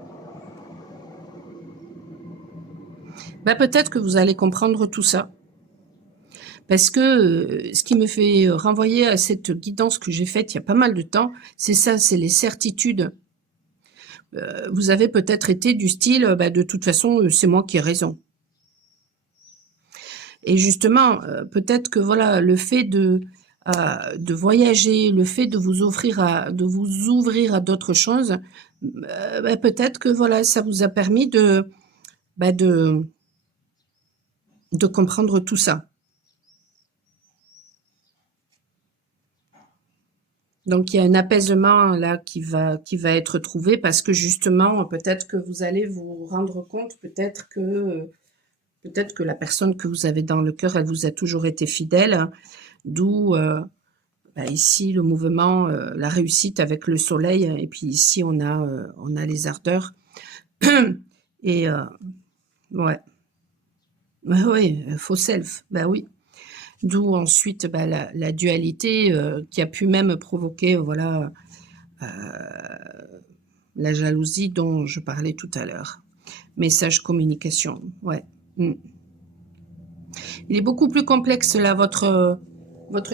Ben, peut-être que vous allez comprendre tout ça. Parce que, ce qui me fait renvoyer à cette guidance que j'ai faite il y a pas mal de temps, c'est ça, c'est les certitudes. Vous avez peut-être été du style, bah, de toute façon, c'est moi qui ai raison. Et justement, peut-être que voilà, le fait de voyager, le fait de vous ouvrir à d'autres choses, bah, peut-être que voilà, ça vous a permis bah, de comprendre tout ça. Donc il y a un apaisement là qui va être trouvé parce que justement, peut-être que vous allez vous rendre compte, peut-être que la personne que vous avez dans le cœur, elle vous a toujours été fidèle, d'où, bah, ici le mouvement, la réussite avec le soleil et puis ici on a les ardeurs et ouais. Ouais, oui, faux self, bah, oui. D'où ensuite, bah, la dualité, qui a pu même provoquer, voilà, heu, la jalousie dont je parlais tout à l'heure. Message communication, ouais. Mmh. Il est beaucoup plus complexe là votre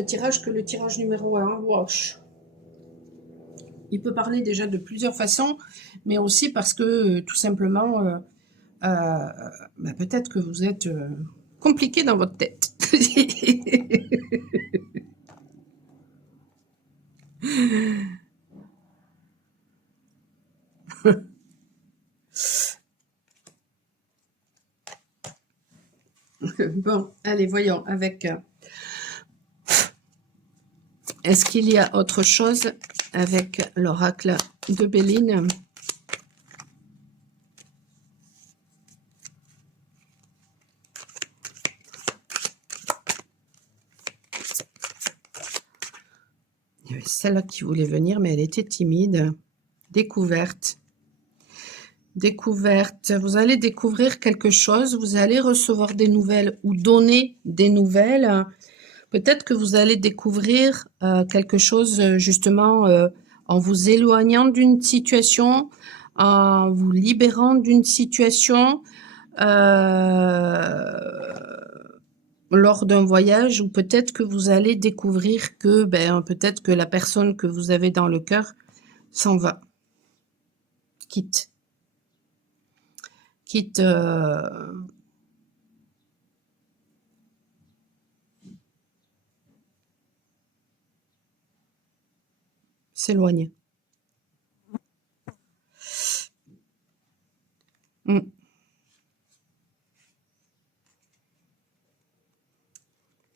tirage que le tirage numéro 1. Waouh! Il peut parler déjà de plusieurs façons, mais aussi parce que, tout simplement, bah, peut-être que vous êtes, compliqué dans votre tête. Bon, allez, voyons avec, est-ce qu'il y a autre chose avec l'oracle de Béline? Il y avait celle-là qui voulait venir, mais elle était timide. Découverte. Découverte. Vous allez découvrir quelque chose, vous allez recevoir des nouvelles ou donner des nouvelles. Peut-être que vous allez découvrir quelque chose justement en vous éloignant d'une situation, en vous libérant d'une situation, lors d'un voyage, ou peut-être que vous allez découvrir que ben, peut-être que la personne que vous avez dans le cœur s'en va, quitte. Quitte s'éloigne. Mm.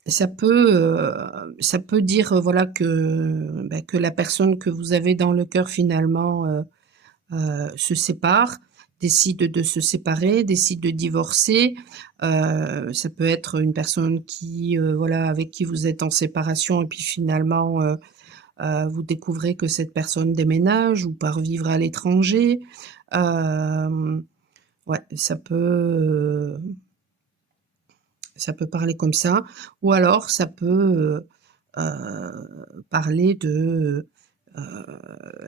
Ça peut dire voilà que, ben, que la personne que vous avez dans le cœur finalement se sépare, décide de se séparer, décide de divorcer. Ça peut être une personne qui voilà, avec qui vous êtes en séparation et puis finalement vous découvrez que cette personne déménage ou part vivre à l'étranger. Ouais, ça peut parler comme ça, ou alors ça peut parler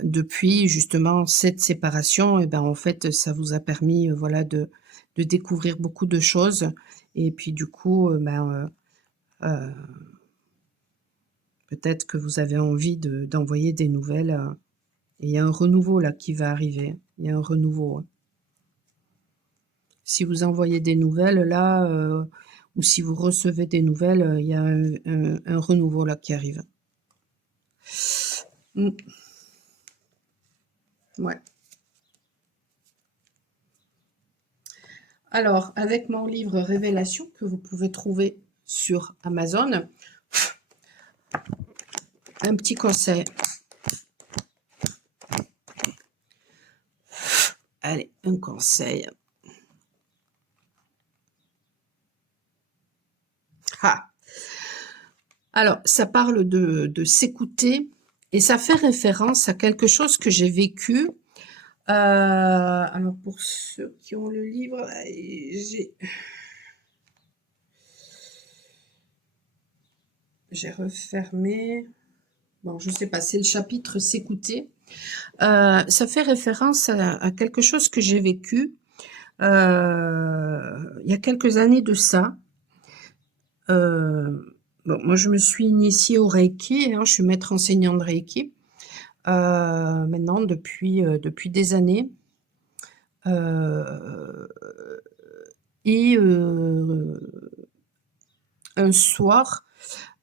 depuis justement cette séparation, et ben, en fait, ça vous a permis, voilà, de découvrir beaucoup de choses, et puis du coup, ben, peut-être que vous avez envie d'envoyer des nouvelles, et il y a un renouveau là qui va arriver. Il y a un renouveau, hein. Si vous envoyez des nouvelles là, ou si vous recevez des nouvelles, il y a un renouveau là qui arrive. Mmh. Ouais. Alors, avec mon livre Révélation que vous pouvez trouver sur Amazon, un petit conseil. Allez, un conseil. Ah. Alors, ça parle de s'écouter et ça fait référence à quelque chose que j'ai vécu. Alors, pour ceux qui ont le livre, j'ai refermé. Bon, je sais pas, c'est le chapitre s'écouter. Ça fait référence à quelque chose que j'ai vécu il y a quelques années de ça. Bon, moi, je me suis initiée au Reiki, hein, je suis maître enseignant de Reiki, maintenant depuis des années, heu et un soir,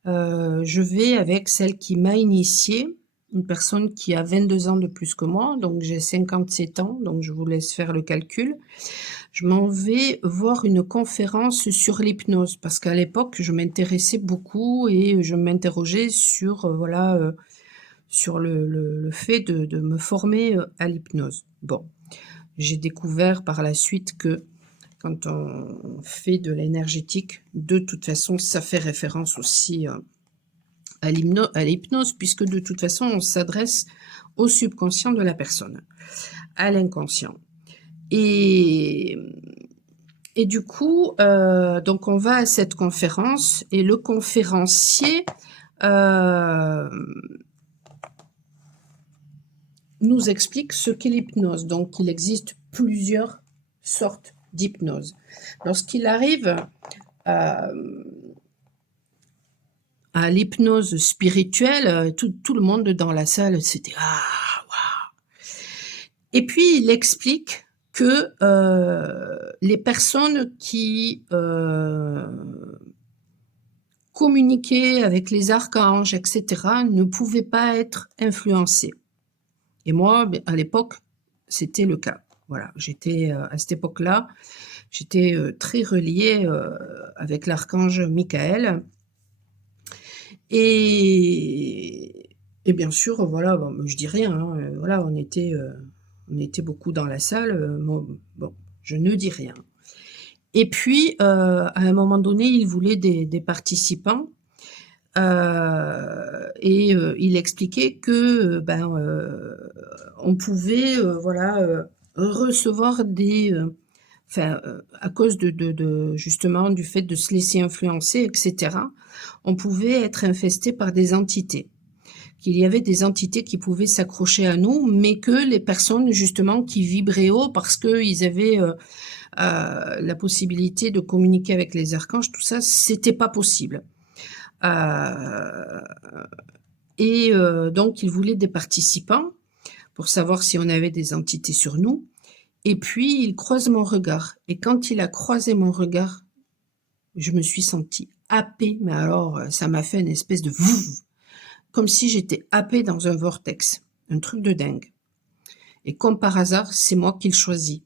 je vais avec celle qui m'a initiée, une personne qui a 22 ans de plus que moi, donc j'ai 57 ans, donc je vous laisse faire le calcul. Je m'en vais voir une conférence sur l'hypnose parce qu'à l'époque, je m'intéressais beaucoup et je m'interrogeais sur, voilà, sur le fait de me former, à l'hypnose. Bon, j'ai découvert par la suite que quand on fait de l'énergétique, de toute façon, ça fait référence aussi, à l'hypnose puisque de toute façon, on s'adresse au subconscient de la personne, à l'inconscient et et du coup, donc on va à cette conférence et le conférencier, hem, nous explique ce qu'est l'hypnose. Donc il existe plusieurs sortes d'hypnose. Lorsqu'il arrive, hem, à l'hypnose spirituelle, tout le monde dans la salle, c'était: «Ah waouh!» Et puis il explique que, les personnes qui, communiquaient avec les archanges et cetera, ne pouvaient pas être influencées et moi, beh, à l'époque, c'était le cas. Voilà, j'étais, à cette époque-là, j'étais, très reliée, avec l'archange Michael et et bien sûr, voilà, bon, je dis rien, hein, voilà, on était beaucoup dans la salle, moi, bon, je ne dis rien et puis, à un moment donné, il voulait des participants. Et il expliquait que, ben, on pouvait, voilà, recevoir des, enfin, à cause de justement du fait de se laisser influencer et cetera, on pouvait être infesté par des entités. Qu'il y avait des entités qui pouvaient s'accrocher à nous, mais que les personnes justement qui vibraient haut parce qu'ils avaient, la possibilité de communiquer avec les archanges, tout ça, c'était pas possible. Heu et donc il voulait des participants pour savoir si on avait des entités sur nous et puis il croise mon regard et quand il a croisé mon regard, je me suis sentie happée, mais alors, ça m'a fait une espèce de «vouh», comme si j'étais happée dans un vortex, un truc de dingue et comme par hasard, c'est moi qu'il choisit.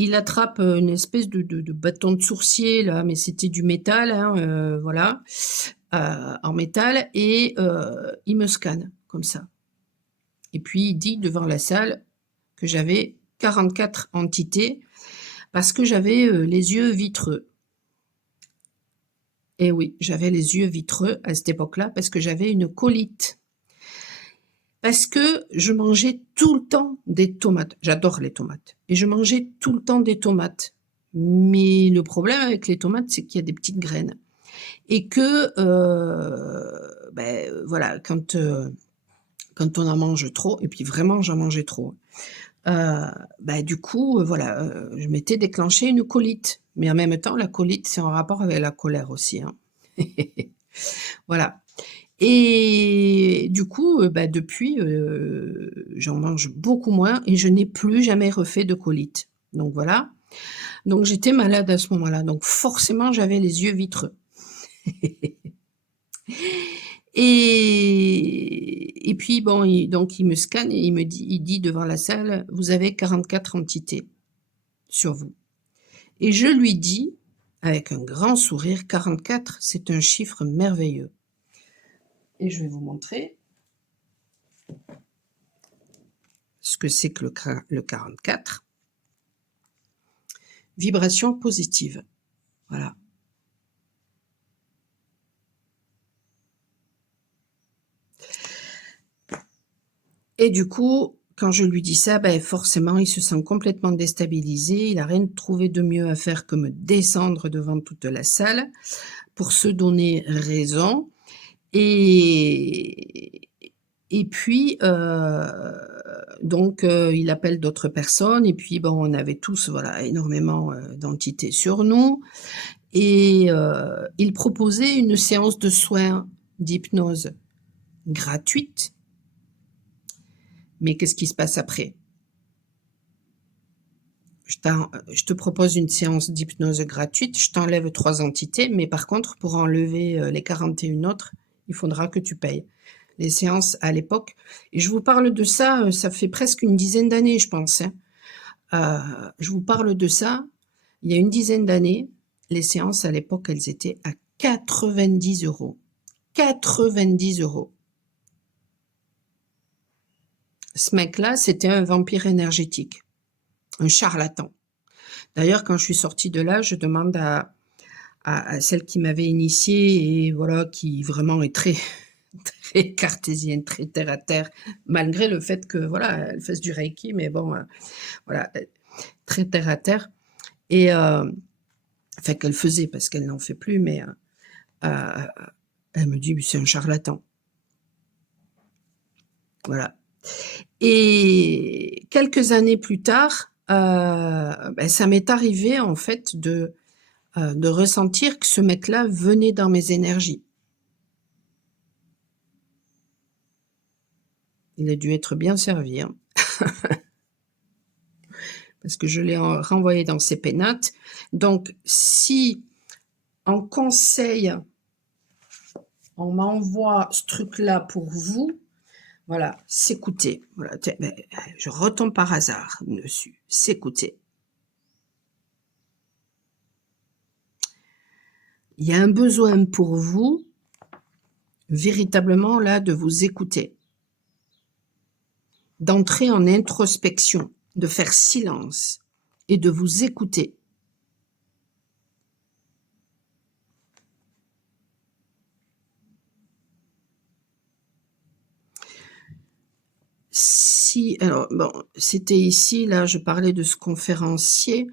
Il attrape, une espèce de bâton de sourcier là, mais c'était du métal, hein, voilà, en métal et il me scanne comme ça. Et puis il dit devant la salle que j'avais 44 entités parce que j'avais, les yeux vitreux. Et oui, j'avais les yeux vitreux à cette époque-là parce que j'avais une colite. Parce que je mangeais tout le temps des tomates. J'adore les tomates et je mangeais tout le temps des tomates. Mais le problème avec les tomates, c'est qu'il y a des petites graines et que, voilà, quand on en mange trop et puis vraiment j'en mangeais trop. Du coup, voilà, je m'étais déclenché une colite. Mais en même temps, la colite, c'est en rapport avec la colère aussi, hein. Voilà et du coup, depuis, j'en mange beaucoup moins et je n'ai plus jamais refait de colite. Donc voilà. Donc j'étais malade à ce moment-là, donc forcément j'avais les yeux vitreux. Et puis bon, il me scanne et il dit devant la salle: «Vous avez 44 entités sur vous» et je lui dis, avec un grand sourire: «44, c'est un chiffre merveilleux» et je vais vous montrer ce que c'est que le 44. Vibration positive, voilà et du coup, quand je lui dis ça, forcément, il se sent complètement déstabilisé. Il a rien trouvé de mieux à faire que me descendre devant toute la salle pour se donner raison et et puis, il appelle d'autres personnes et puis bon, on avait tous, voilà, énormément, d'entités sur nous et il proposait une séance de soins d'hypnose gratuite. Mais qu'est-ce qui se passe après? Je te propose une séance d'hypnose gratuite, je t'enlève 3 entités, mais par contre, pour enlever les 41 autres, il faudra que tu payes. Les séances à l'époque, et je vous parle de ça, ça fait presque une dizaine d'années, je pense, hein. Je vous parle de ça, il y a une dizaine d'années, les séances à l'époque, elles étaient à 90 €. 90 €. Ce mec-là, c'était un vampire énergétique, un charlatan. D'ailleurs, quand je suis sortie de là, je demande à celle qui m'avait initiée et voilà, qui vraiment est très, très cartésienne, très terre à terre, malgré le fait que voilà, elle fasse du reiki, mais bon, voilà, très terre à terre. Et enfin qu'elle faisait parce qu'elle n'en fait plus, mais elle me dit: «C'est un charlatan». Voilà. Et quelques années plus tard, ça m'est arrivé en fait de ressentir que ce mec-là venait dans mes énergies. Il a dû être bien servi, hein, parce que je l'ai renvoyé dans ses pénates. Donc si en conseil, on m'envoie ce truc-là pour vous, voilà, s'écouter. Voilà, je retombe par hasard dessus, s'écouter. Il y a un besoin pour vous, véritablement là, de vous écouter, d'entrer en introspection, de faire silence et de vous écouter. Si, alors bon, c'était ici, là, je parlais de ce conférencier.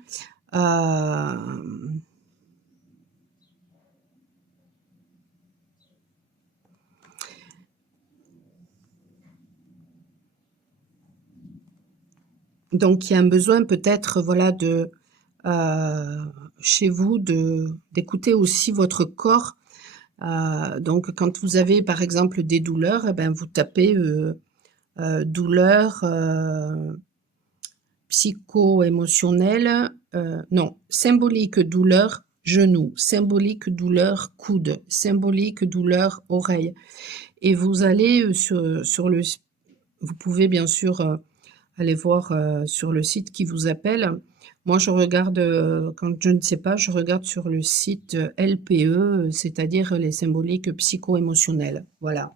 Donc il y a un besoin peut-être, voilà, de chez vous, d'écouter aussi votre corps. Donc quand vous avez, par exemple, des douleurs, eh ben, vous tapez douleur psycho-émotionnelle, non, symbolique douleur genou, symbolique douleur coude, symbolique douleur oreille. Et vous allez sur le, vous pouvez bien sûr aller voir sur le site qui vous appelle. Moi, je regarde, quand je ne sais pas, je regarde sur le site LPE, c'est-à-dire les symboliques psycho-émotionnelles. Voilà.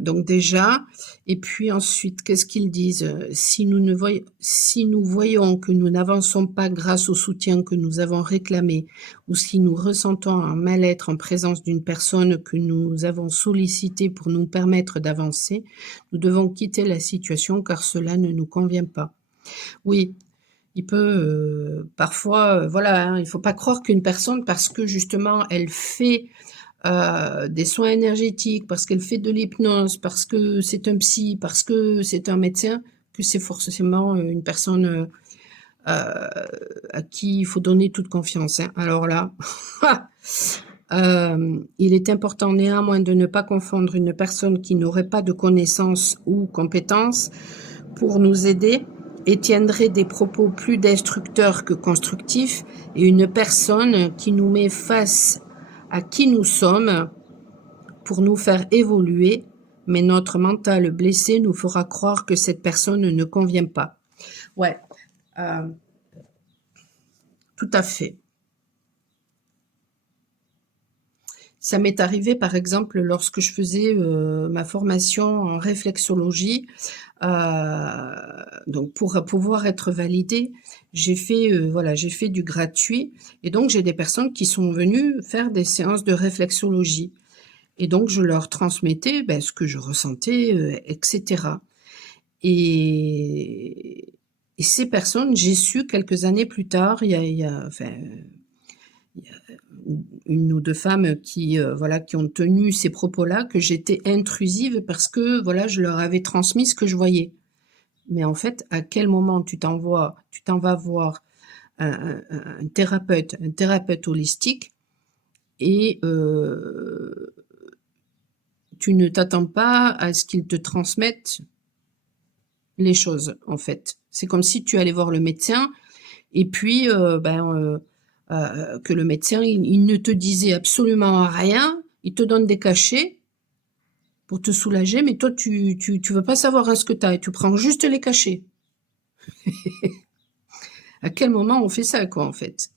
Donc déjà, et puis ensuite, qu'est-ce qu'ils disent? Si nous voyons que nous n'avançons pas grâce au soutien que nous avons réclamé, ou si nous ressentons un mal-être en présence d'une personne que nous avons sollicitée pour nous permettre d'avancer, nous devons quitter la situation car cela ne nous convient pas. Oui, il peut, parfois, voilà, hein, il faut pas croire qu'une personne, parce que justement elle fait des soins énergétiques, parce qu'elle fait de l'hypnose, parce que c'est un psy, parce que c'est un médecin, que c'est forcément une personne à qui il faut donner toute confiance, hein. Alors là, il est important néanmoins de ne pas confondre une personne qui n'aurait pas de connaissances ou compétences pour nous aider et tiendrait des propos plus destructeurs que constructifs, et une personne qui nous met face à qui nous sommes pour nous faire évoluer, mais notre mental blessé nous fera croire que cette personne ne convient pas. Ouais, euh, tout à fait. Ça m'est arrivé, par exemple, lorsque je faisais ma formation en réflexologie. Donc pour pouvoir être validée, j'ai fait, voilà, j'ai fait du gratuit, et donc j'ai des personnes qui sont venues faire des séances de réflexologie, et donc je leur transmettais, ce que je ressentais, et cetera. Et ces personnes, j'ai su quelques années plus tard, enfin, il y a une ou 2 femmes qui, voilà, qui ont tenu ces propos-là, que j'étais intrusive parce que, voilà, je leur avais transmis ce que je voyais. Mais en fait, à quel moment tu t'en vas voir un thérapeute holistique et tu ne t'attends pas à ce qu'il te transmette les choses, en fait. C'est comme si tu allais voir le médecin et puis, que le médecin, il ne te disait absolument rien, il te donne des cachets pour te soulager, mais toi tu veux pas savoir, hein, ce que tu as et tu prends juste les cachets. À quel moment on fait ça, quoi, en fait?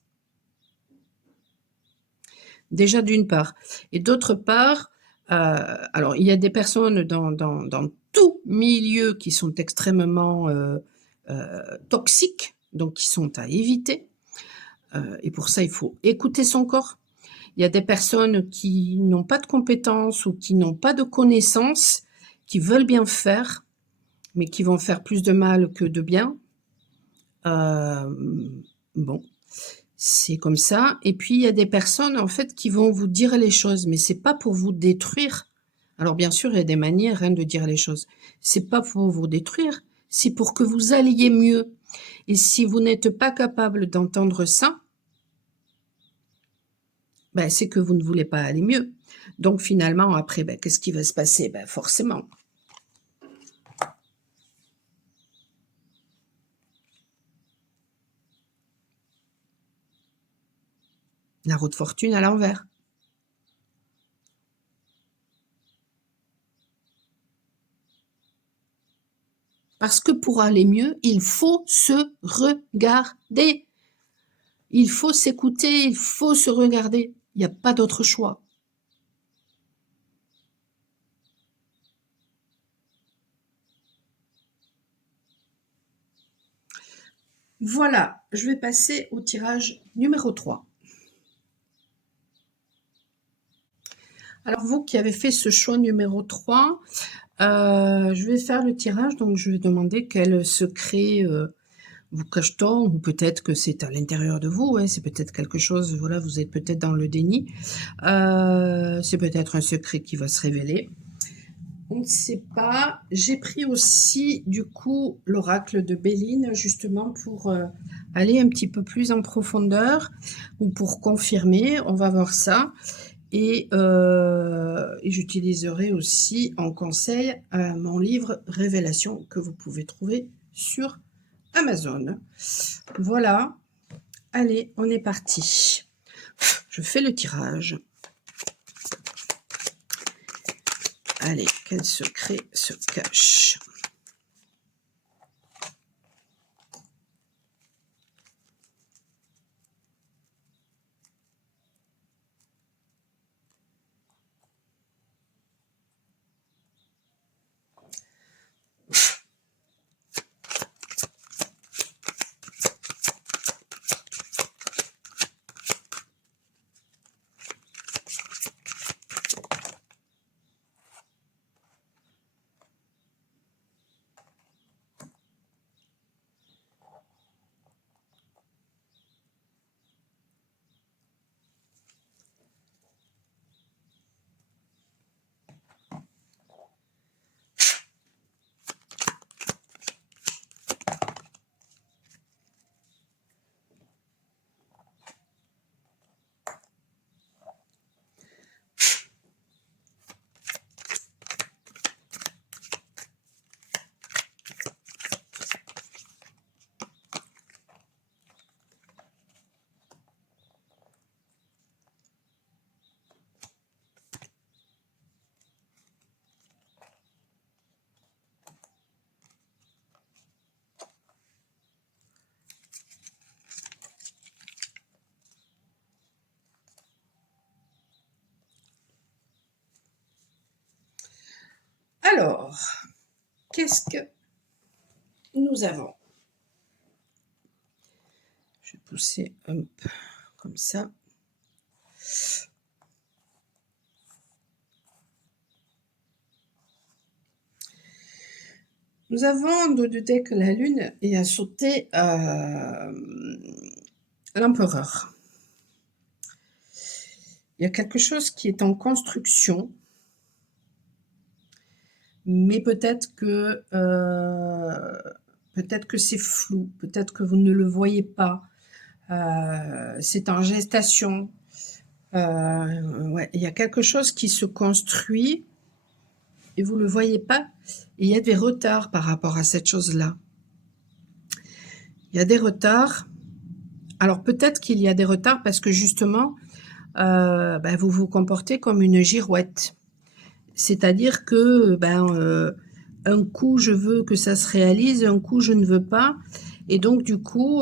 Déjà d'une part et d'autre part, alors il y a des personnes dans tout milieu qui sont extrêmement, toxiques, donc qui sont à éviter, et pour ça il faut écouter son corps. Il y a des personnes qui n'ont pas de compétences ou qui n'ont pas de connaissances, qui veulent bien faire, mais qui vont faire plus de mal que de bien. Bon, c'est comme ça et puis il y a des personnes, en fait, qui vont vous dire les choses, mais c'est pas pour vous détruire. Alors bien sûr, il y a des manières, hein, de dire les choses. C'est pas pour vous détruire, c'est pour que vous alliez mieux et si vous n'êtes pas capable d'entendre ça, ben, c'est que vous ne voulez pas aller mieux. Donc finalement, après, ben, qu'est-ce qui va se passer? Ben, forcément, la roue de fortune à l'envers. Parce que pour aller mieux, il faut se regarder. Il faut s'écouter, il faut se regarder. Il n'y a pas d'autre choix. Voilà, je vais passer au tirage numéro 3. Alors vous qui avez fait ce choix numéro 3, je vais faire le tirage, donc je vais demander quel secret vous cache-t-on, ou peut-être que c'est à l'intérieur de vous, ouais, c'est peut-être quelque chose, voilà, vous êtes peut-être dans le déni. C'est peut-être un secret qui va se révéler. On ne sait pas. J'ai pris aussi, du coup, l'oracle de Béline, justement, pour aller un petit peu plus en profondeur, ou pour confirmer, on va voir ça. Et j'utiliserai aussi en conseil mon livre Révélation que vous pouvez trouver sur Amazon. Voilà, allez, on est parti. Je fais le tirage. Allez, quel secret se cache? Alors, qu'est-ce que nous avons? Je vais pousser hop, comme ça. Nous avons de deck la lune et à sauter l'empereur. Il y a quelque chose qui est en construction, mais peut-être que c'est flou, peut-être que vous ne le voyez pas. c'est en gestation. Ouais, il y a quelque chose qui se construit et vous ne le voyez pas. Il y a des retards par rapport à cette chose-là. Il y a des retards. Alors peut-être qu'il y a des retards parce que justement, vous vous comportez comme une girouette. C'est-à-dire que, un coup je veux que ça se réalise, un coup je ne veux pas. Et donc du coup,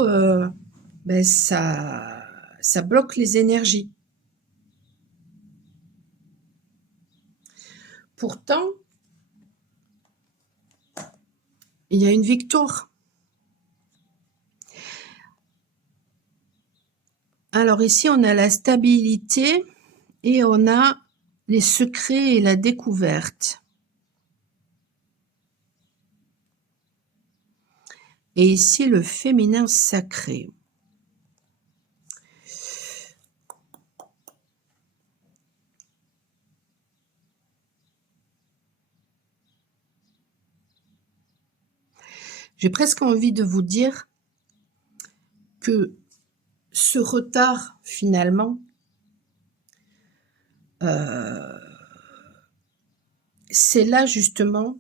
ça bloque les énergies. Pourtant, il y a une victoire. Alors ici, on a la stabilité et on a les secrets et la découverte. Et ici, le féminin sacré. J'ai presque envie de vous dire que ce retard, finalement, c'est là justement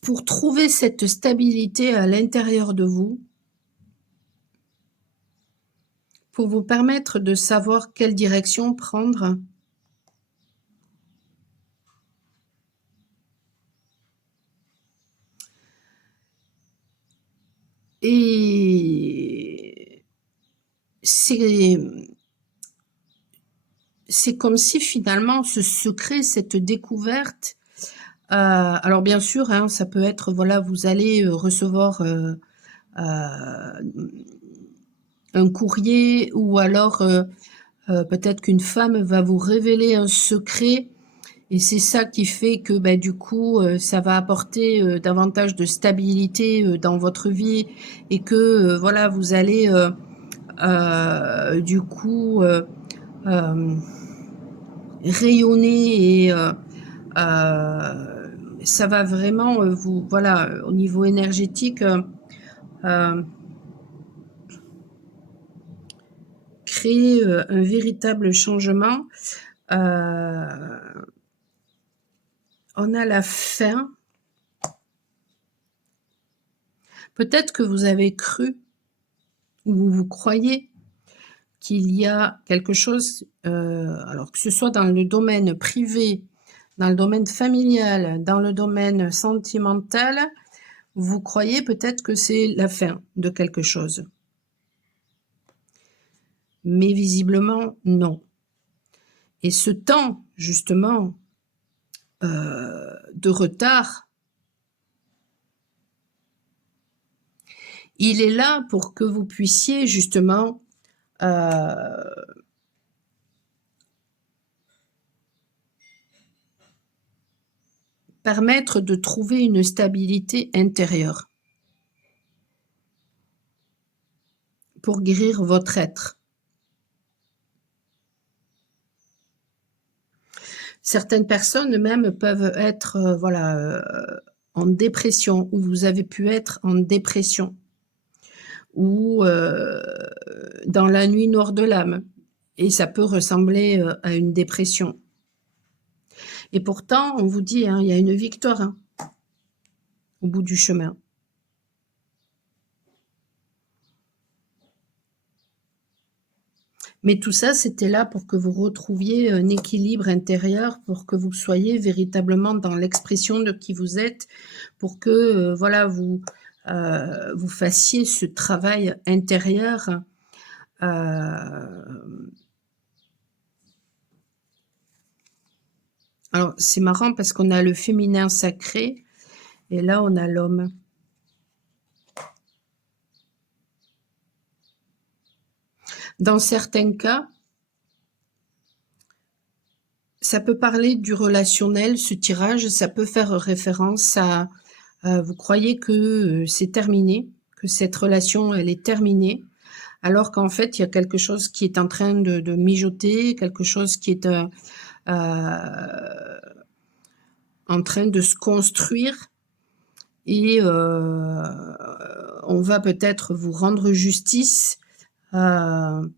pour trouver cette stabilité à l'intérieur de vous, pour vous permettre de savoir quelle direction prendre. Et c'est comme si finalement ce secret, cette découverte, alors bien sûr, hein, ça peut être, voilà, vous allez recevoir un courrier ou alors peut-être qu'une femme va vous révéler un secret et c'est ça qui fait que du coup ça va apporter davantage de stabilité dans votre vie et que voilà, vous allez du coup rayonner et ça va vraiment vous, voilà, au niveau énergétique, créer un véritable changement. On a la fin. Peut-être que vous avez cru ou vous croyez qu'il y a quelque chose, alors que ce soit dans le domaine privé, dans le domaine familial, dans le domaine sentimental, vous croyez peut-être que c'est la fin de quelque chose. Mais visiblement, non. Et ce temps, justement, de retard, il est là pour que vous puissiez justement permettre de trouver une stabilité intérieure pour guérir votre être. Certaines personnes même peuvent être en dépression, ou vous avez pu être en dépression, ou dans la nuit noire de l'âme, et ça peut ressembler à une dépression. Et pourtant, on vous dit, il y a une victoire au bout du chemin. Mais tout ça, c'était là pour que vous retrouviez un équilibre intérieur, pour que vous soyez véritablement dans l'expression de qui vous êtes, pour que vous fassiez ce travail intérieur. Alors, c'est marrant parce qu'on a le féminin sacré et là, on a l'homme. Dans certains cas, ça peut parler du relationnel, ce tirage, ça peut faire référence à vous croyez que c'est terminé, que cette relation, elle est terminée, alors qu'en fait, il y a quelque chose qui est en train de mijoter, quelque chose qui est en train de se construire et on va peut-être vous rendre justice, heu,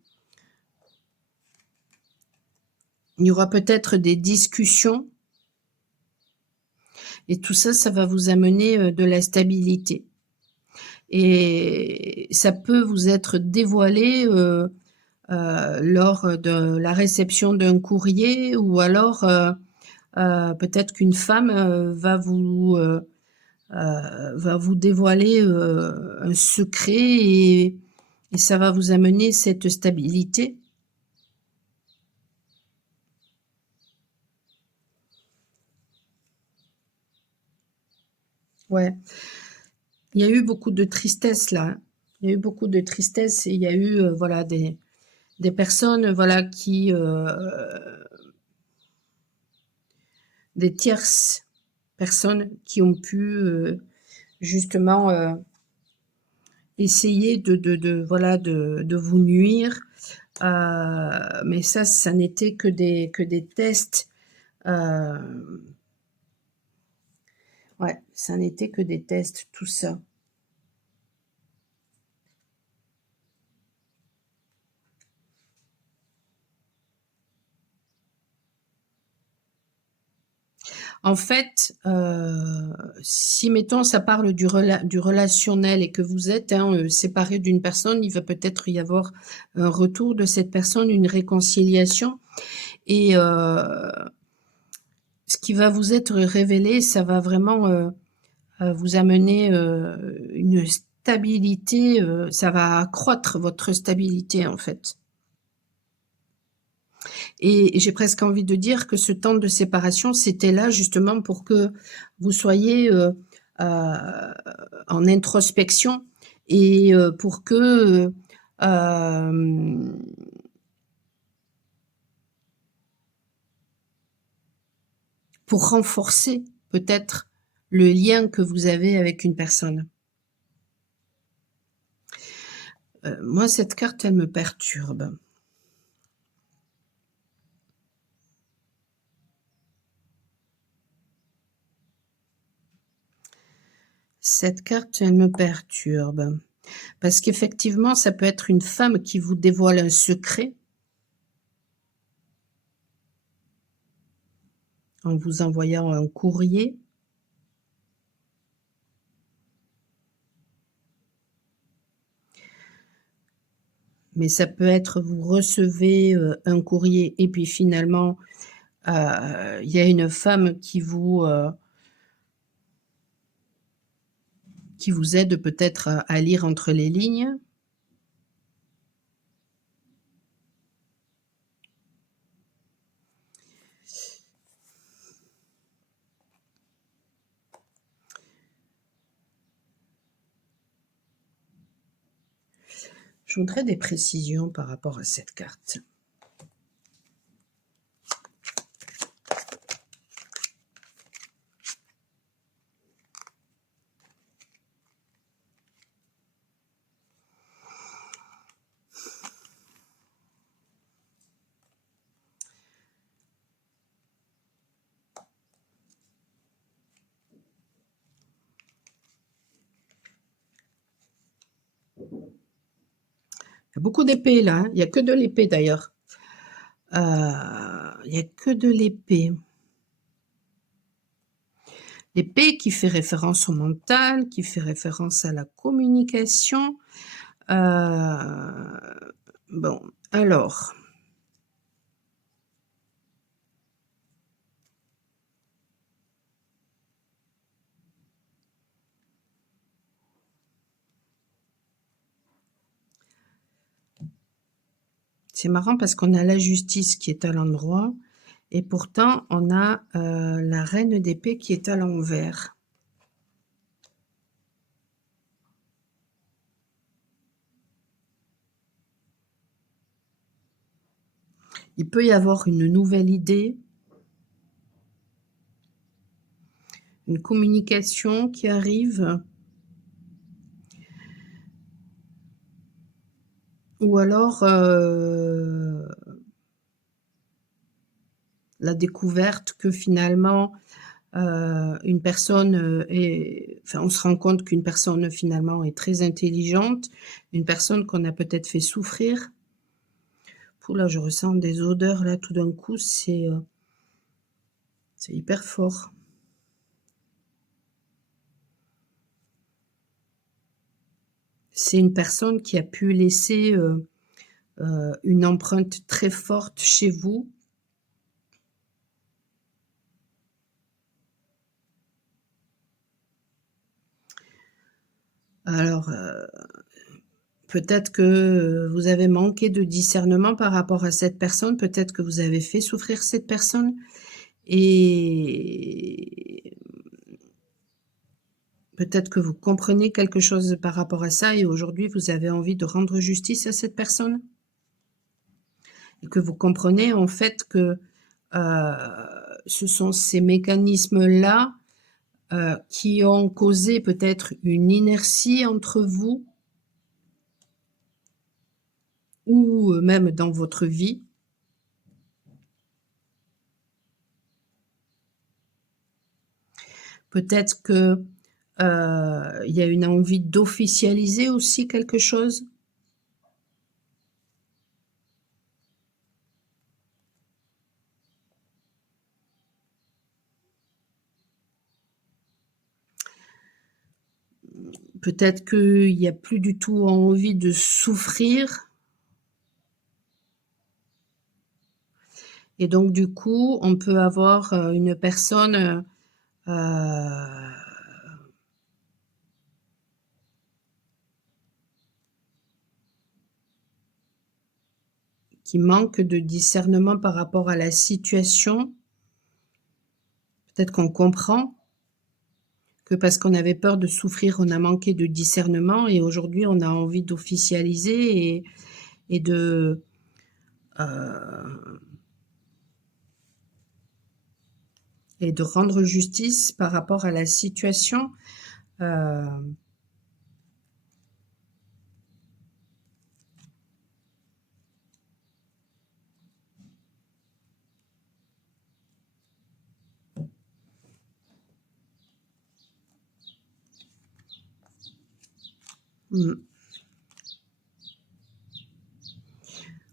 il y aura peut-être des discussions et tout ça, ça va vous amener, de la stabilité et ça peut vous être dévoilé, lors de la réception d'un courrier ou alors, peut-être qu'une femme, va vous dévoiler, un secret et ça va vous amener cette stabilité. Ouais, il y a eu beaucoup de tristesse là, hein. Il y a eu beaucoup de tristesse et il y a eu, voilà des personnes, voilà qui, des tierces personnes qui ont pu, justement, essayer de voilà de vous nuire, mais ça n'était que des tests, hem, ouais, ça n'était que des tests tout ça. En fait, si mettons ça parle du relationnel et que vous êtes, hein, séparés d'une personne, il va peut-être y avoir un retour de cette personne, une réconciliation et ce qui va vous être révélé, ça va vraiment, vous amener, une stabilité, ça va accroître votre stabilité, en fait et j'ai presque envie de dire que ce temps de séparation, c'était là justement pour que vous soyez, en introspection et pour que, hem, pour renforcer peut-être le lien que vous avez avec une personne. Moi cette carte, elle me perturbe. Cette carte, elle me perturbe parce qu'effectivement, ça peut être une femme qui vous dévoile un secret en vous envoyant un courrier. Mais ça peut être vous recevez, un courrier et puis finalement, il y a une femme qui vous aide peut-être à lire entre les lignes. Je voudrais des précisions par rapport à cette carte. Il y a beaucoup d'épées là, hein, il y a que de l'épée d'ailleurs. Il y a que de l'épée. L'épée qui fait référence au mental, qui fait référence à la communication. Bon, alors, c'est marrant parce qu'on a la justice qui est à l'endroit et pourtant on a, la reine d'épée qui est à l'envers. Il peut y avoir une nouvelle idée, une communication qui arrive ou alors, la découverte que finalement, une personne, on se rend compte qu'une personne finalement est très intelligente, une personne qu'on a peut-être fait souffrir. Ouh là, je ressens des odeurs là tout d'un coup, c'est hyper fort. C'est une personne qui a pu laisser, une empreinte très forte chez vous. Alors, peut-être que, vous avez manqué de discernement par rapport à cette personne, peut-être que vous avez fait souffrir cette personne et peut-être que vous comprenez quelque chose par rapport à ça et aujourd'hui vous avez envie de rendre justice à cette personne? Et que vous comprenez en fait que, heu, ce sont ces mécanismes-là, qui ont causé peut-être une inertie entre vous ou, même dans votre vie. Peut-être que, il y a une envie d'officialiser aussi quelque chose. Peut-être qu'il y a plus du tout envie de souffrir et donc du coup, on peut avoir, une personne, qui manque de discernement par rapport à la situation. Peut-être qu'on comprend que parce qu'on avait peur de souffrir, on a manqué de discernement et aujourd'hui on a envie d'officialiser et de, heu et de rendre justice par rapport à la situation. Hem, mmh.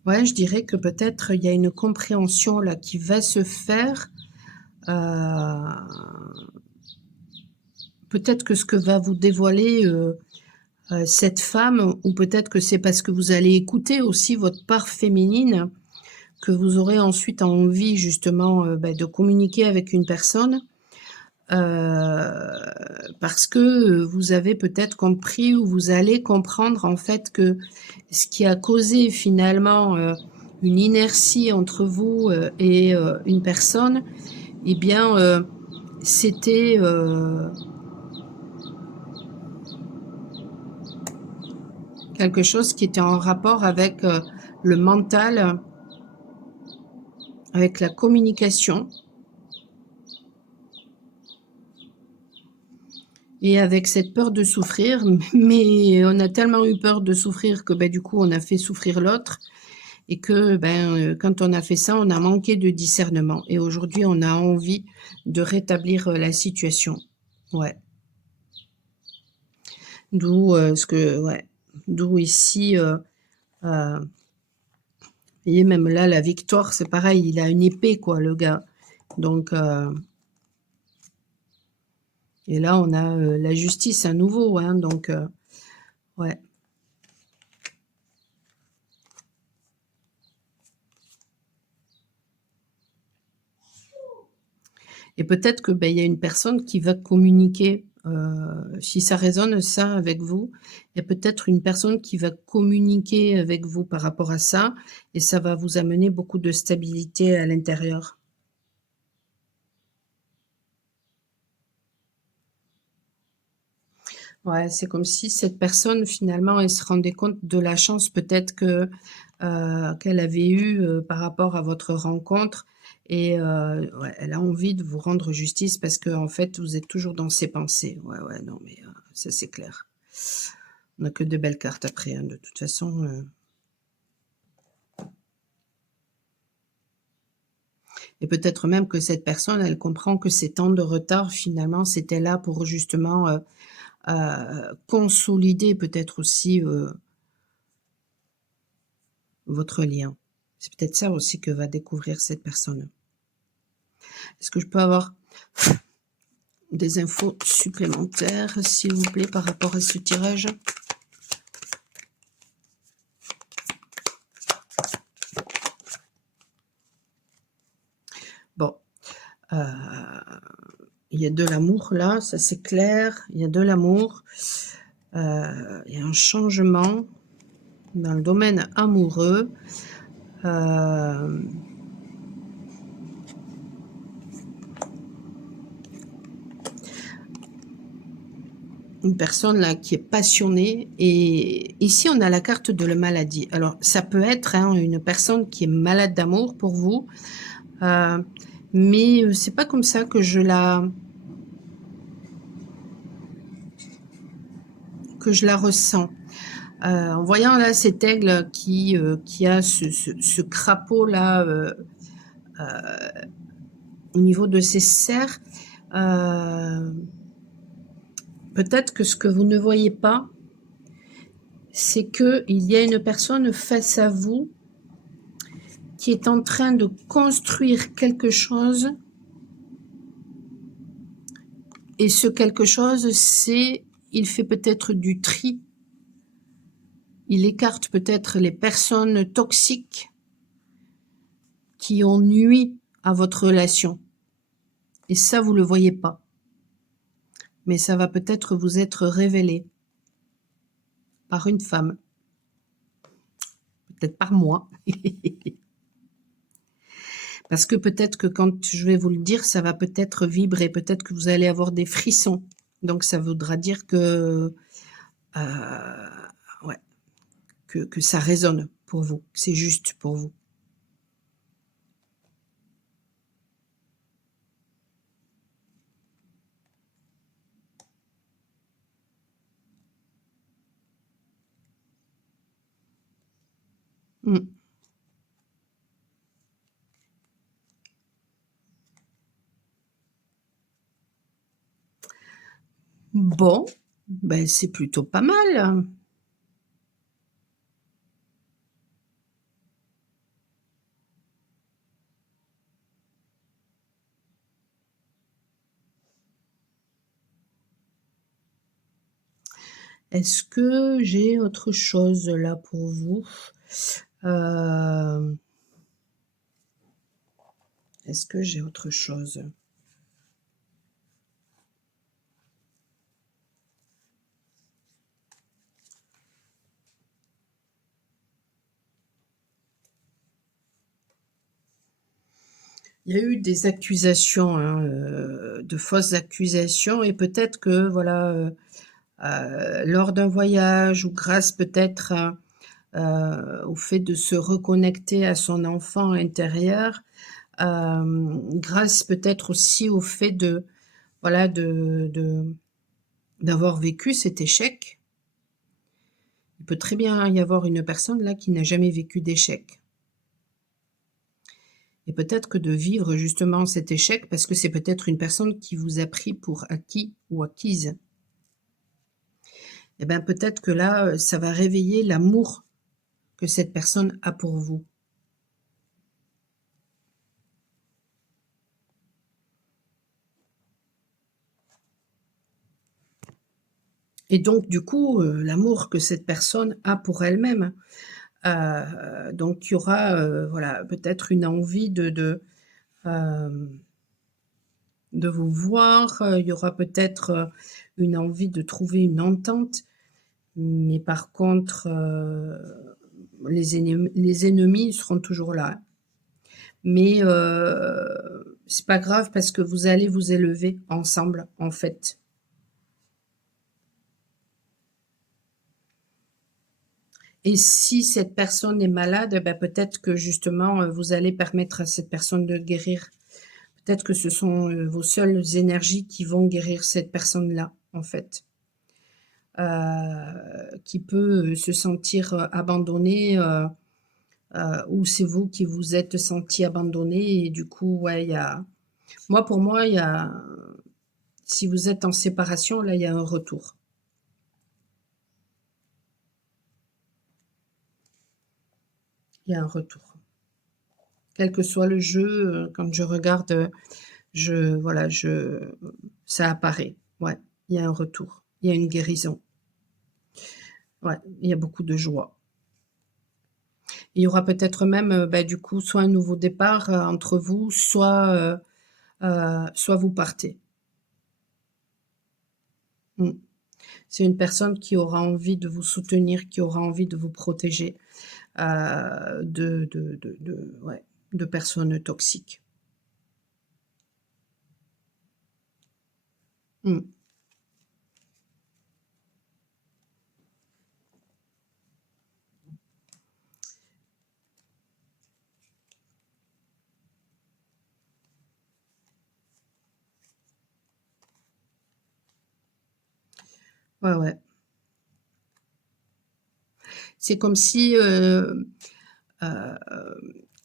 Ouais, je dirais que peut-être il y a une compréhension là qui va se faire. Heu, Peut-être que ce que va vous dévoiler, cette femme ou peut-être que c'est parce que vous allez écouter aussi votre part féminine, que vous aurez ensuite envie justement, de communiquer avec une personne, parce que, vous avez peut-être compris ou vous allez comprendre en fait que ce qui a causé finalement, une inertie entre vous, et une personne et bien, c'était, quelque chose qui était en rapport avec, le mental, avec la communication et avec cette peur de souffrir. Mais on a tellement eu peur de souffrir que, du coup, on a fait souffrir l'autre et que, quand on a fait ça, on a manqué de discernement et aujourd'hui, on a envie de rétablir, la situation. Ouais, d'où, ce que ouais, d'où ici, vous voyez même là, la victoire, c'est pareil, il a une épée quoi, le gars. Donc et là, on a, la justice à nouveau, hein, donc ouais. Et peut-être que, il y a une personne qui va communiquer, si ça résonne ça avec vous, il y a peut-être une personne qui va communiquer avec vous par rapport à ça et ça va vous amener beaucoup de stabilité à l'intérieur. Ouais, c'est comme si cette personne finalement, elle se rendait compte de la chance peut-être que, qu'elle avait eue, par rapport à votre rencontre et ouais, elle a envie de vous rendre justice parce qu'en fait, vous êtes toujours dans ses pensées. Ouais, ouais, non mais ça c'est clair. On a que de belles cartes après, hein, de toute façon, et peut-être même que cette personne, elle comprend que ces temps de retard, finalement, c'était là pour justement, consolider peut-être aussi, votre lien. C'est peut-être ça aussi que va découvrir cette personne. Est-ce que je peux avoir des infos supplémentaires, s'il vous plaît, par rapport à ce tirage? Bon, heu, il y a de l'amour là, ça c'est clair, il y a de l'amour, il y a un changement dans le domaine amoureux, hem, une personne là qui est passionnée, et ici on a la carte de la maladie. Alors ça peut être, hein, une personne qui est malade d'amour pour vous, heu, mais c'est pas comme ça que je la ressens. En voyant là cet aigle qui a ce crapaud-là, au niveau de ses serres, heu, peut-être que ce que vous ne voyez pas, c'est qu'il y a une personne face à vous qui est en train de construire quelque chose, et ce quelque chose, c'est il fait peut-être du tri. Il écarte peut-être les personnes toxiques qui ont nui à votre relation, et ça, vous le voyez pas. Mais ça va peut-être vous être révélé par une femme, peut-être par moi. Parce que peut-être que quand je vais vous le dire, ça va peut-être vibrer, peut-être que vous allez avoir des frissons. Donc ça voudra dire que, ouais, que ça résonne pour vous, que c'est juste pour vous. Mmh. Bon, ben, c'est plutôt pas mal. Est-ce que j'ai autre chose là pour vous? Hem, est-ce que j'ai autre chose? Il y a eu des accusations, hein, de fausses accusations, et peut-être que voilà, lors d'un voyage, ou grâce peut-être au fait de se reconnecter à son enfant intérieur, grâce peut-être aussi au fait de voilà, d'avoir vécu cet échec. Il peut très bien y avoir une personne là qui n'a jamais vécu d'échec, et peut-être que de vivre justement cet échec, parce que c'est peut-être une personne qui vous a pris pour acquis ou acquise, et ben, peut-être que là, ça va réveiller l'amour que cette personne a pour vous. Et donc du coup, l'amour que cette personne a pour elle-même. Donc il y aura, voilà, peut-être une envie hem, de vous voir, il y aura peut-être, une envie de trouver une entente, mais par contre, les ennemis seront toujours là. Mais c'est pas grave, parce que vous allez vous élever ensemble, en fait. Et si cette personne est malade, bah, peut-être que justement, vous allez permettre à cette personne de guérir. Peut-être que ce sont, vos seules énergies qui vont guérir cette personne-là, en fait. Qui peut, se sentir, abandonnée, ou c'est vous qui vous êtes senti abandonné et du coup, ouais, il y a moi, pour moi, il y a si vous êtes en séparation, là, il y a un retour. Il y a un retour. Quel que soit le jeu, quand je regarde, je voilà, je ça apparaît. Ouais, il y a un retour. Il y a une guérison. Ouais, il y a beaucoup de joie. Il y aura peut-être même, bah, du coup, soit un nouveau départ, entre vous, soit vous partez. Mmh. C'est une personne qui aura envie de vous soutenir, qui aura envie de vous protéger, ouais, de personnes toxiques. Mmh. Ouais, ouais. C'est comme si,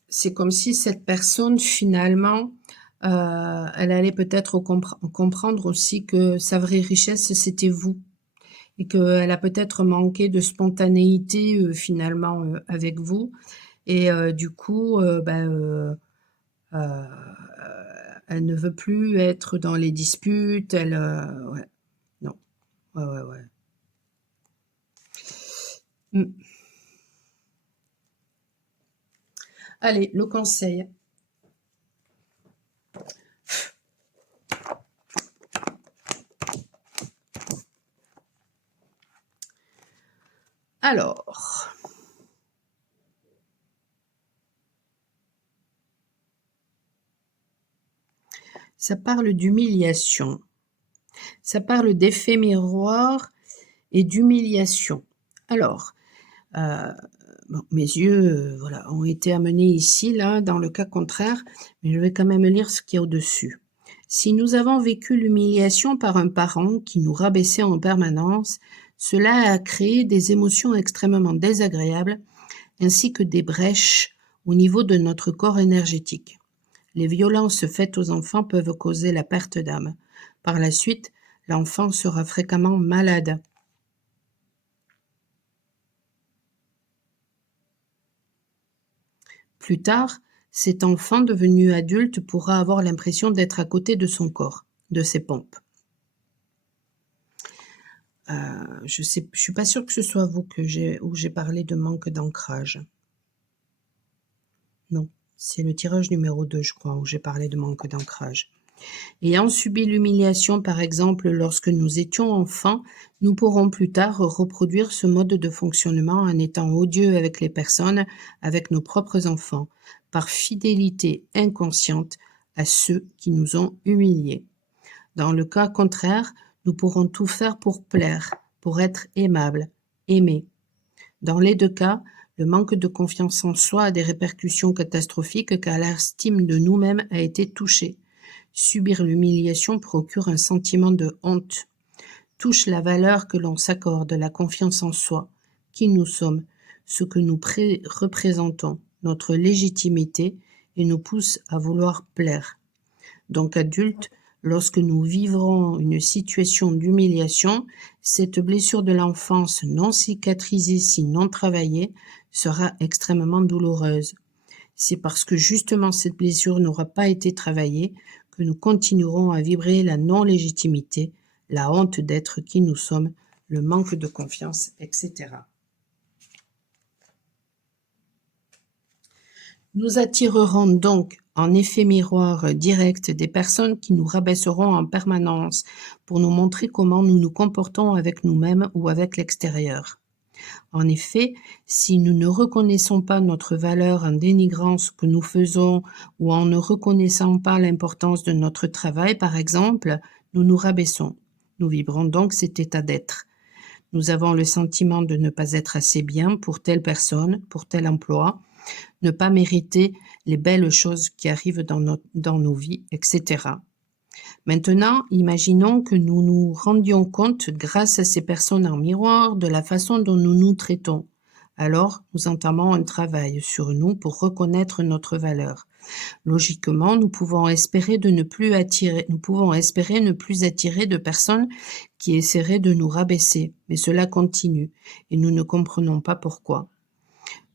c'est comme si cette personne finalement, elle allait peut-être comprendre aussi que sa vraie richesse, c'était vous et qu'elle a peut-être manqué de spontanéité, finalement, avec vous et du coup, heu, elle ne veut plus être dans les disputes, elle, ouais, non. Ouais, ouais, ouais. Mmh. Allez, le conseil. Alors, ça parle d'humiliation, ça parle d'effet miroir et d'humiliation. Alors, heu, bon, mes yeux, voilà, ont été amenés ici, là, dans le cas contraire, mais je vais quand même lire ce qu'il y a au-dessus. Si nous avons vécu l'humiliation par un parent qui nous rabaissait en permanence, cela a créé des émotions extrêmement désagréables ainsi que des brèches au niveau de notre corps énergétique. Les violences faites aux enfants peuvent causer la perte d'âme. Par la suite, l'enfant sera fréquemment malade. Plus tard, cet enfant devenu adulte pourra avoir l'impression d'être à côté de son corps, de ses pompes. Je suis pas sûre que ce soit vous où j'ai parlé de manque d'ancrage. Non, c'est le tirage numéro 2, je crois, où j'ai parlé de manque d'ancrage. Ayant subi l'humiliation, par exemple, lorsque nous étions enfants, nous pourrons plus tard reproduire ce mode de fonctionnement en étant odieux avec les personnes, avec nos propres enfants, par fidélité inconsciente à ceux qui nous ont humiliés. Dans le cas contraire, nous pourrons tout faire pour plaire, pour être aimables, aimés. Dans les deux cas, le manque de confiance en soi a des répercussions catastrophiques car l'estime de nous-mêmes a été touchée. Subir l'humiliation procure un sentiment de honte, touche la valeur que l'on s'accorde, la confiance en soi, qui nous sommes, ce que nous représentons, notre légitimité et nous pousse à vouloir plaire. Donc adulte, lorsque nous vivrons une situation d'humiliation, cette blessure de l'enfance non cicatrisée si non travaillée sera extrêmement douloureuse. C'est parce que justement cette blessure n'aura pas été travaillée que nous continuerons à vibrer la non-légitimité, la honte d'être qui nous sommes, le manque de confiance, etc. Nous attirerons donc en effet miroir direct des personnes qui nous rabaisseront en permanence pour nous montrer comment nous nous comportons avec nous-mêmes ou avec l'extérieur. En effet, si nous ne reconnaissons pas notre valeur en dénigrant ce que nous faisons ou en ne reconnaissant pas l'importance de notre travail, par exemple, nous nous rabaissons. Nous vibrons donc cet état d'être. Nous avons le sentiment de ne pas être assez bien pour telle personne, pour tel emploi, ne pas mériter les belles choses qui arrivent dans nos vies, etc. Maintenant, imaginons que nous nous rendions compte, grâce à ces personnes en miroir, de la façon dont nous nous traitons. Alors, nous entamons un travail sur nous pour reconnaître notre valeur. Logiquement, nous pouvons espérer ne plus attirer de personnes qui essaieraient de nous rabaisser, mais cela continue et nous ne comprenons pas pourquoi.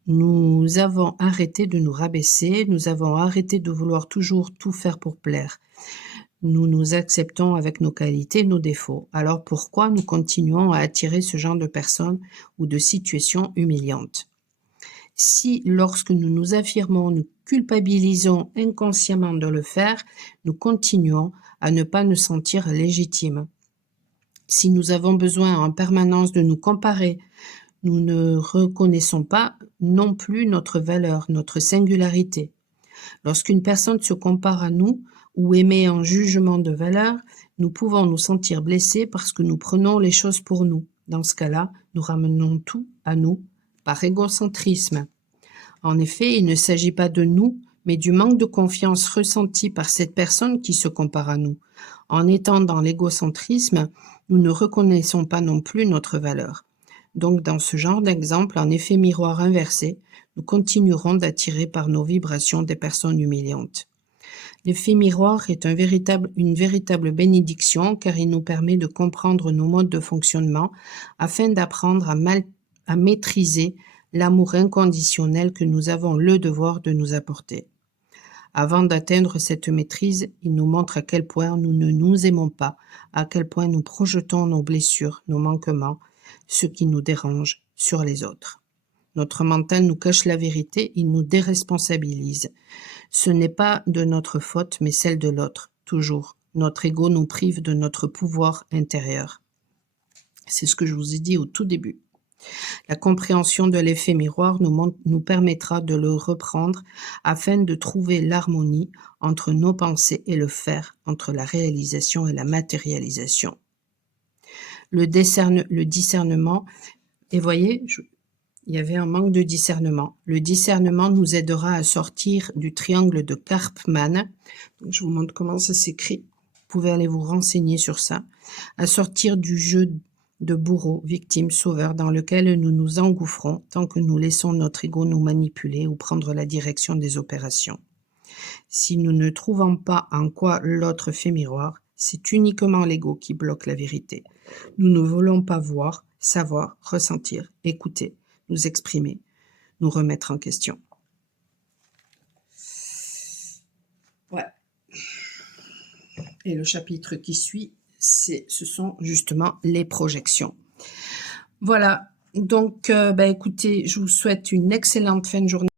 Nous avons arrêté de nous rabaisser, nous avons arrêté de vouloir toujours tout faire pour plaire. Nous nous acceptons avec nos qualités, nos défauts. Alors pourquoi nous continuons à attirer ce genre de personnes ou de situations humiliantes? Si, lorsque nous nous affirmons, nous culpabilisons inconsciemment de le faire, nous continuons à ne pas nous sentir légitimes. Si nous avons besoin en permanence de nous comparer, nous ne reconnaissons pas non plus notre valeur, notre singularité. Lorsqu'une personne se compare à nous ou émet un jugement de valeur, nous pouvons nous sentir blessés parce que nous prenons les choses pour nous. Dans ce cas-là, nous ramenons tout à nous par égocentrisme. En effet, il ne s'agit pas de nous, mais du manque de confiance ressenti par cette personne qui se compare à nous. En étant dans l'égocentrisme, nous ne reconnaissons pas non plus notre valeur. Donc, dans ce genre d'exemple, en effet miroir inversé, nous continuerons d'attirer par nos vibrations des personnes humiliantes. L'effet miroir est une véritable bénédiction car il nous permet de comprendre nos modes de fonctionnement afin d'apprendre à maîtriser l'amour inconditionnel que nous avons le devoir de nous apporter. Avant d'atteindre cette maîtrise, il nous montre à quel point nous ne nous aimons pas, à quel point nous projetons nos blessures, nos manquements, ce qui nous dérange sur les autres. Notre mental nous cache la vérité, il nous déresponsabilise. Ce n'est pas de notre faute, mais celle de l'autre, toujours. Notre ego nous prive de notre pouvoir intérieur. C'est ce que je vous ai dit au tout début. La compréhension de l'effet miroir nous permettra de le reprendre afin de trouver l'harmonie entre nos pensées et le faire, entre la réalisation et la matérialisation. Le discernement, et voyez, il y avait un manque de discernement. Le discernement nous aidera à sortir du triangle de Karpman. Donc, je vous montre comment ça s'écrit. Vous pouvez aller vous renseigner sur ça. À sortir du jeu de bourreau, victime, sauveur, dans lequel nous nous engouffrons tant que nous laissons notre ego nous manipuler ou prendre la direction des opérations. Si nous ne trouvons pas en quoi l'autre fait miroir, c'est uniquement l'ego qui bloque la vérité. Nous ne voulons pas voir, savoir, ressentir, écouter, nous exprimer, nous remettre en question. Ouais. Et le chapitre qui suit, ce sont justement les projections. Voilà, donc écoutez, je vous souhaite une excellente fin de journée.